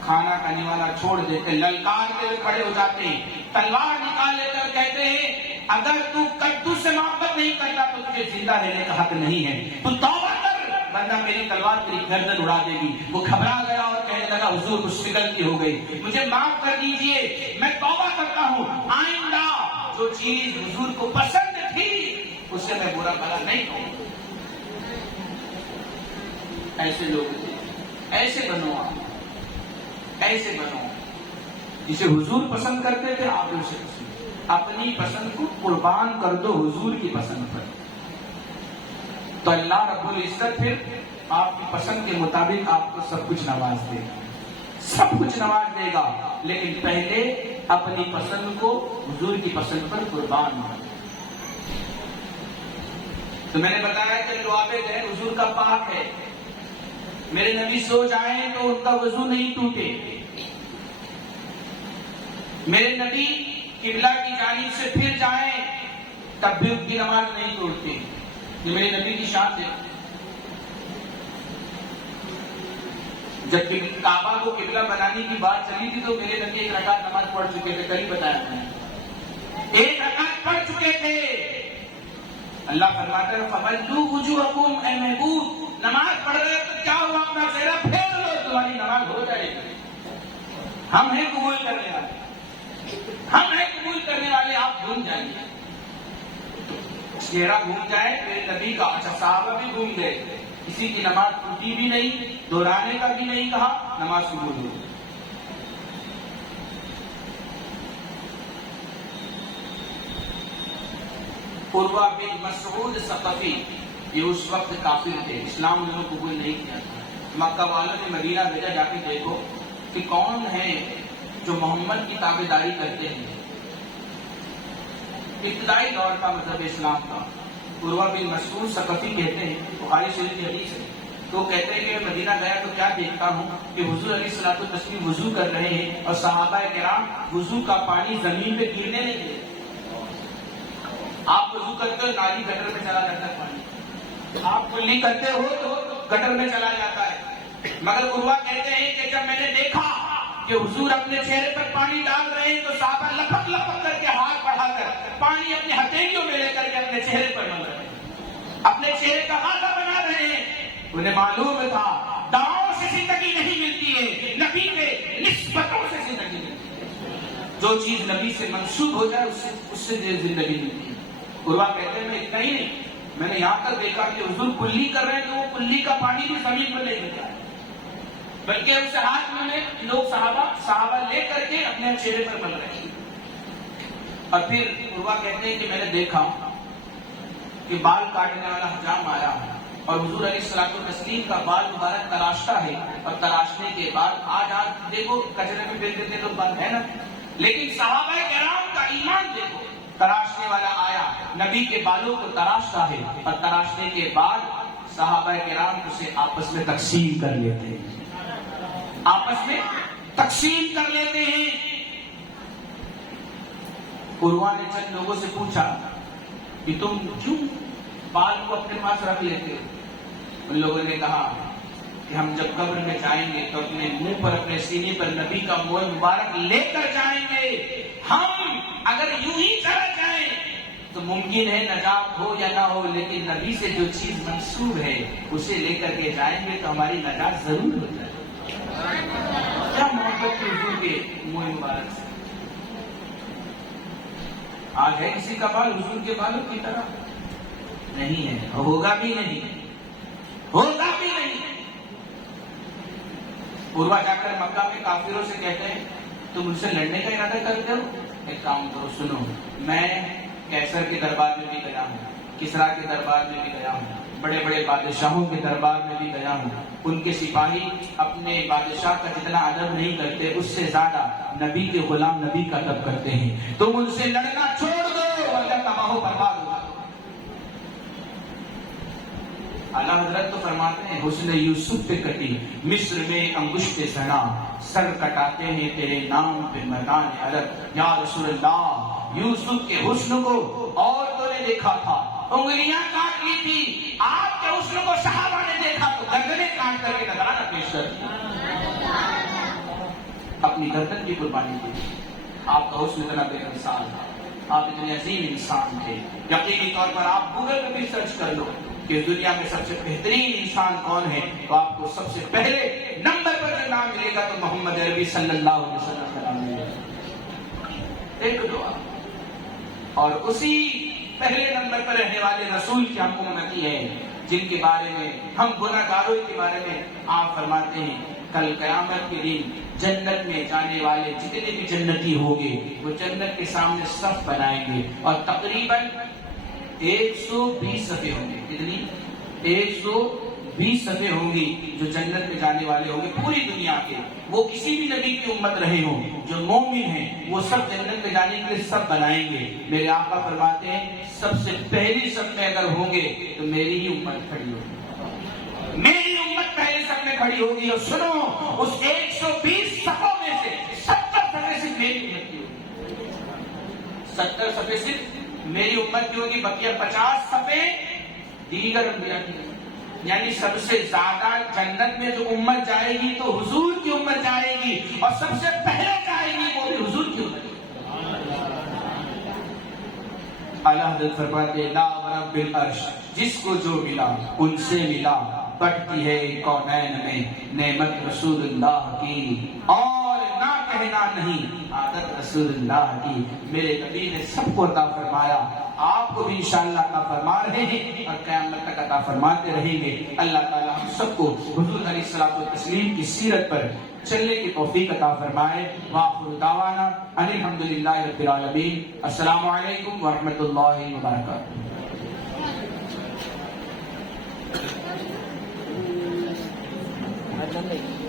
کھانا کھانے والا چھوڑ دیتے, للکارتے ہوئے کھڑے ہو جاتے ہیں, تلوار نکال لے کر کہتے ہیں اگر تو کدو سے محبت نہیں کرتا تو تجھے زندہ رہنے کا حق نہیں ہے, تو توبہ کر ورنہ میری تلوار تیری گردن اڑا دے گی. وہ گھبرا گیا اور کہنے لگا حضور مجھ سے غلطی ہو گئی, مجھے معاف کر دیجئے, میں توبہ کرتا ہوں, آئندہ جو چیز حضور کو پسند تھی اسے میں برا بھلا نہیں کہوں. ایسے لوگ تھے. ایسے بنو آپ، ایسے بنو جسے حضور پسند کرتے تھے آپ اسے پسند. اپنی پسند کو قربان کر دو حضور کی پسند پر، تو اللہ رب العزت پھر آپ کی پسند کے مطابق آپ کو سب کچھ نواز دے گا، سب کچھ نواز دے گا. لیکن پہلے اپنی پسند کو حضور کی پسند پر قربان ہو. تو میں نے بتایا کہ لعاب دہن حضور کا پاک ہے. میرے نبی سو جائیں تو ان کا وضو نہیں ٹوٹے. میرے نبی قبلہ کی جانب سے پھر جائیں تب بھی ان کی نماز نہیں توڑتے. یہ میرے نبی کی شان ہے. جب کعبہ کو قبلہ بنانے کی بات چلی تھی تو میرے نبی ایک رکعت نماز پڑھ چکے تھے. کل ہی بتایا میں نے، ایک رکعت پڑھ چکے تھے. اللہ فرماتا ہے فَوَلُّوا وُجُوهَكُمْ، اے محبوب نماز پڑھ رہے تو کیا ہوا، اپنا چہرہ پھیر لو، تمہاری نماز ہو جائے گی. ہم ہیں قبول کرنے والے، ہم ہیں قبول کرنے والے. آپ گھوم جائیں گے، چہرہ گھوم جائے. میرے نبی کا اچھا صحابہ بھی گھوم گئے. کسی کی نماز ٹوٹی بھی نہیں، دہرانے کا بھی نہیں کہا، نماز قبول ہو. عروہ بن مسعود ثقفی، یہ اس وقت کافر تھے، اسلام انہوں نے قبول نہیں کیا تھا. مکہ والوں نے مدینہ بھیجا جا کے دیکھو کہ کون ہے جو محمد کی تابعداری کرتے ہیں. ابتدائی دور کا مذہب اسلام کا. عروہ بن مسعود ثقفی کہتے ہیں، بخاری شریف کی حدیث ہے، تو کہتے ہیں کہ میں مدینہ گیا تو کیا دیکھتا ہوں کہ حضور علیہ الصلوۃ والتسلیم وضو کر رہے ہیں اور صحابہ کرام وضو کا پانی زمین پہ گرنے نہیں دے. آپ وضو کرتے ہو نالی گٹر میں چلا جاتا ہے پانی، آپ کلی کرتے ہو تو گٹر میں چلا جاتا ہے. مگر عروہ کہتے ہیں کہ جب میں نے دیکھا کہ حضور اپنے چہرے پر پانی ڈال رہے ہیں تو صحابہ لپک لپک کر کے ہاتھ بڑھا کر پانی اپنے ہتھیلیوں میں لے کر کے اپنے چہرے پر مل رہے ہیں، اپنے چہرے کا ہاتھا بنا رہے ہیں. انہیں معلوم تھا دعاؤں سے زندگی نہیں ملتی ہے، نبی کے نسبتوں سے زندگی ملتی ہے. جو چیز نبی سے منسوب ہو جائے اس سے زندگی ملتی ہے. عروہ کہتے ہیں میں اتنا ہی نہیں، میں نے یہاں تک دیکھا کہ حضور کلی کر رہے ہیں تو وہ کلی کا پانی بھی زمین پر نہیں ملتا ہے، بلکہ اسے ہاتھ میں لوگ صحابہ لے کر کے اپنے چہرے پر مل رہے ہیں. اور پھر عروہ کہتے ہیں کہ میں نے دیکھا کہ بال کاٹنے والا حجام آیا اور حضور علیہ الصلوۃ والتسلیم کا بال مبارک تراشتا ہے، اور تراشنے کے بعد آج دیکھو کچرے میں پھینک دیتے تو بند ہے نا، لیکن صحابہ کرام کا ایمان دیکھو. تراشنے والا آیا، نبی کے بالوں کو تراشتا ہے، اور تراشنے کے بعد صحابہ کرام اسے آپس میں تقسیم کر لیتے ہیں، آپس میں تقسیم کر لیتے ہیں. عروہ نے چند لوگوں سے پوچھا کہ تم کیوں بال کو اپنے پاس رکھ لیتے ہو؟ ان لوگوں نے کہا کہ ہم جب قبر میں جائیں گے تو اپنے منہ پر، اپنے سینے پر نبی کا منہ مبارک لے کر جائیں گے. ہم اگر یوں ہی چلا جائیں تو ممکن ہے نجات ہو یا نہ ہو، لیکن نبی سے جو چیز منسوب ہے اسے لے کر کے جائیں گے تو ہماری نجات ضرور ہو جائے. کیا محبت کی حضور کے منہ مبارک سے. آج ہے کسی کا بال حضور کے بالوں کی طرح؟ نہیں ہے، ہوگا بھی نہیں، ہوگا بھی نہیں. عروہ جا کر مکہ میں کافروں سے کہتے ہیں تم ان سے لڑنے کا ارادہ کرتے ہو؟ ایک کام کرو، سنو، میں کیسر کے دربار میں بھی گیا ہوں، کسرا کے دربار میں بھی گیا ہوں، بڑے بڑے بادشاہوں کے دربار میں بھی گیا ہوں. ان کے سپاہی اپنے بادشاہ کا جتنا ادب نہیں کرتے اس سے زیادہ نبی کے غلام نبی کا ادب کرتے ہیں. تم ان سے لڑنا چھوڑ دو ورنہ تباہ و برباد ہو جاؤ. اللہ حضرت تو فرماتے ہیں حسن یوسف پہ کٹی مصر میں انگشت سنا، سر کٹاتے ہیں تیرے نام پہ میدان عرب. یا رسول اللہ، یوسف کے حسن کو عورتوں نے دیکھا تھا، انگلیاں کاٹ لی تھی، آپ کے حسن کو صحابہ نے دیکھا تو گردنیں کاٹ کر کے نذرانہ پیش کر دیا، اپنی گردن کی قربانی دی. آپ کا حسن اتنا بے مثال تھا، آپ اتنے عظیم انسان تھے. یقینی طور پر آپ گوگل میں بھی سرچ کر لو کہ دنیا میں سب سے بہترین انسان کون ہے، تو آپ کو سب سے پہلے نمبر پر جو نام ملے گا تو محمد عربی صلی اللہ علیہ وسلم کا نام ملے گا. ایک دعا اور اسی پہلے نمبر پر رہنے والے رسول کی ہم امتی ہیں، جن کے بارے میں ہم گناہگاروں کے بارے میں آپ فرماتے ہیں کل قیامت کے دن جنت میں جانے والے جتنے بھی جنتی ہوں گے وہ جنت کے سامنے صف بنائیں گے اور تقریباً 120 صفیں ہوں گے. کتنی؟ 120 صفیں ہوں گی جو جنت میں جانے والے ہوں گے پوری دنیا کے. وہ کسی بھی نبی کی امت رہے ہوں، جو مومن ہیں وہ سب جنت میں جانے کے لیے سب بنائیں گے. میرے آقا فرماتے ہیں سب سے پہلی صف میں اگر ہوں گے تو میری ہی امت کھڑی ہوگی، میری امت پہلے صف میں کھڑی ہوگی. اور سنو، اس 120 صفوں میں سے 70 صفیں صرف میری امت کی ہوگی، 70 صفیں صرف میری امت کی ہوگی، بقیہ 50 صفیں دیگر انبیاء کی. یعنی سب سے زیادہ جنت میں جو امت جائے گی تو حضور کی امت جائے گی، اور سب سے پہلے جائے گی وہ بھی حضور کی امت. اعلیٰ حضرت فرماتے لا ورب العرش، جس کو جو ملا ان سے ملا، بڑھتی ہے کونین میں نعمت رسول اللہ کی، اور نہ کہنا نہیں عادت رسول اللہ کی. میرے نبی نے سب کو عطا فرمایا، آپ کو بھی انشاءاللہ عطا فرما رہے ہیں اور قیامت تک عطا فرماتے رہیں گے. اللہ تعالی ہم سب کو حضور علیہ الصلوۃ والتسلیم کی سیرت پر چلنے کی توفیق عطا فرمائے. وآخر دعوانا ان الحمدللہ رب العالمین. السلام علیکم ورحمۃ اللہ وبرکاتہ. نہیں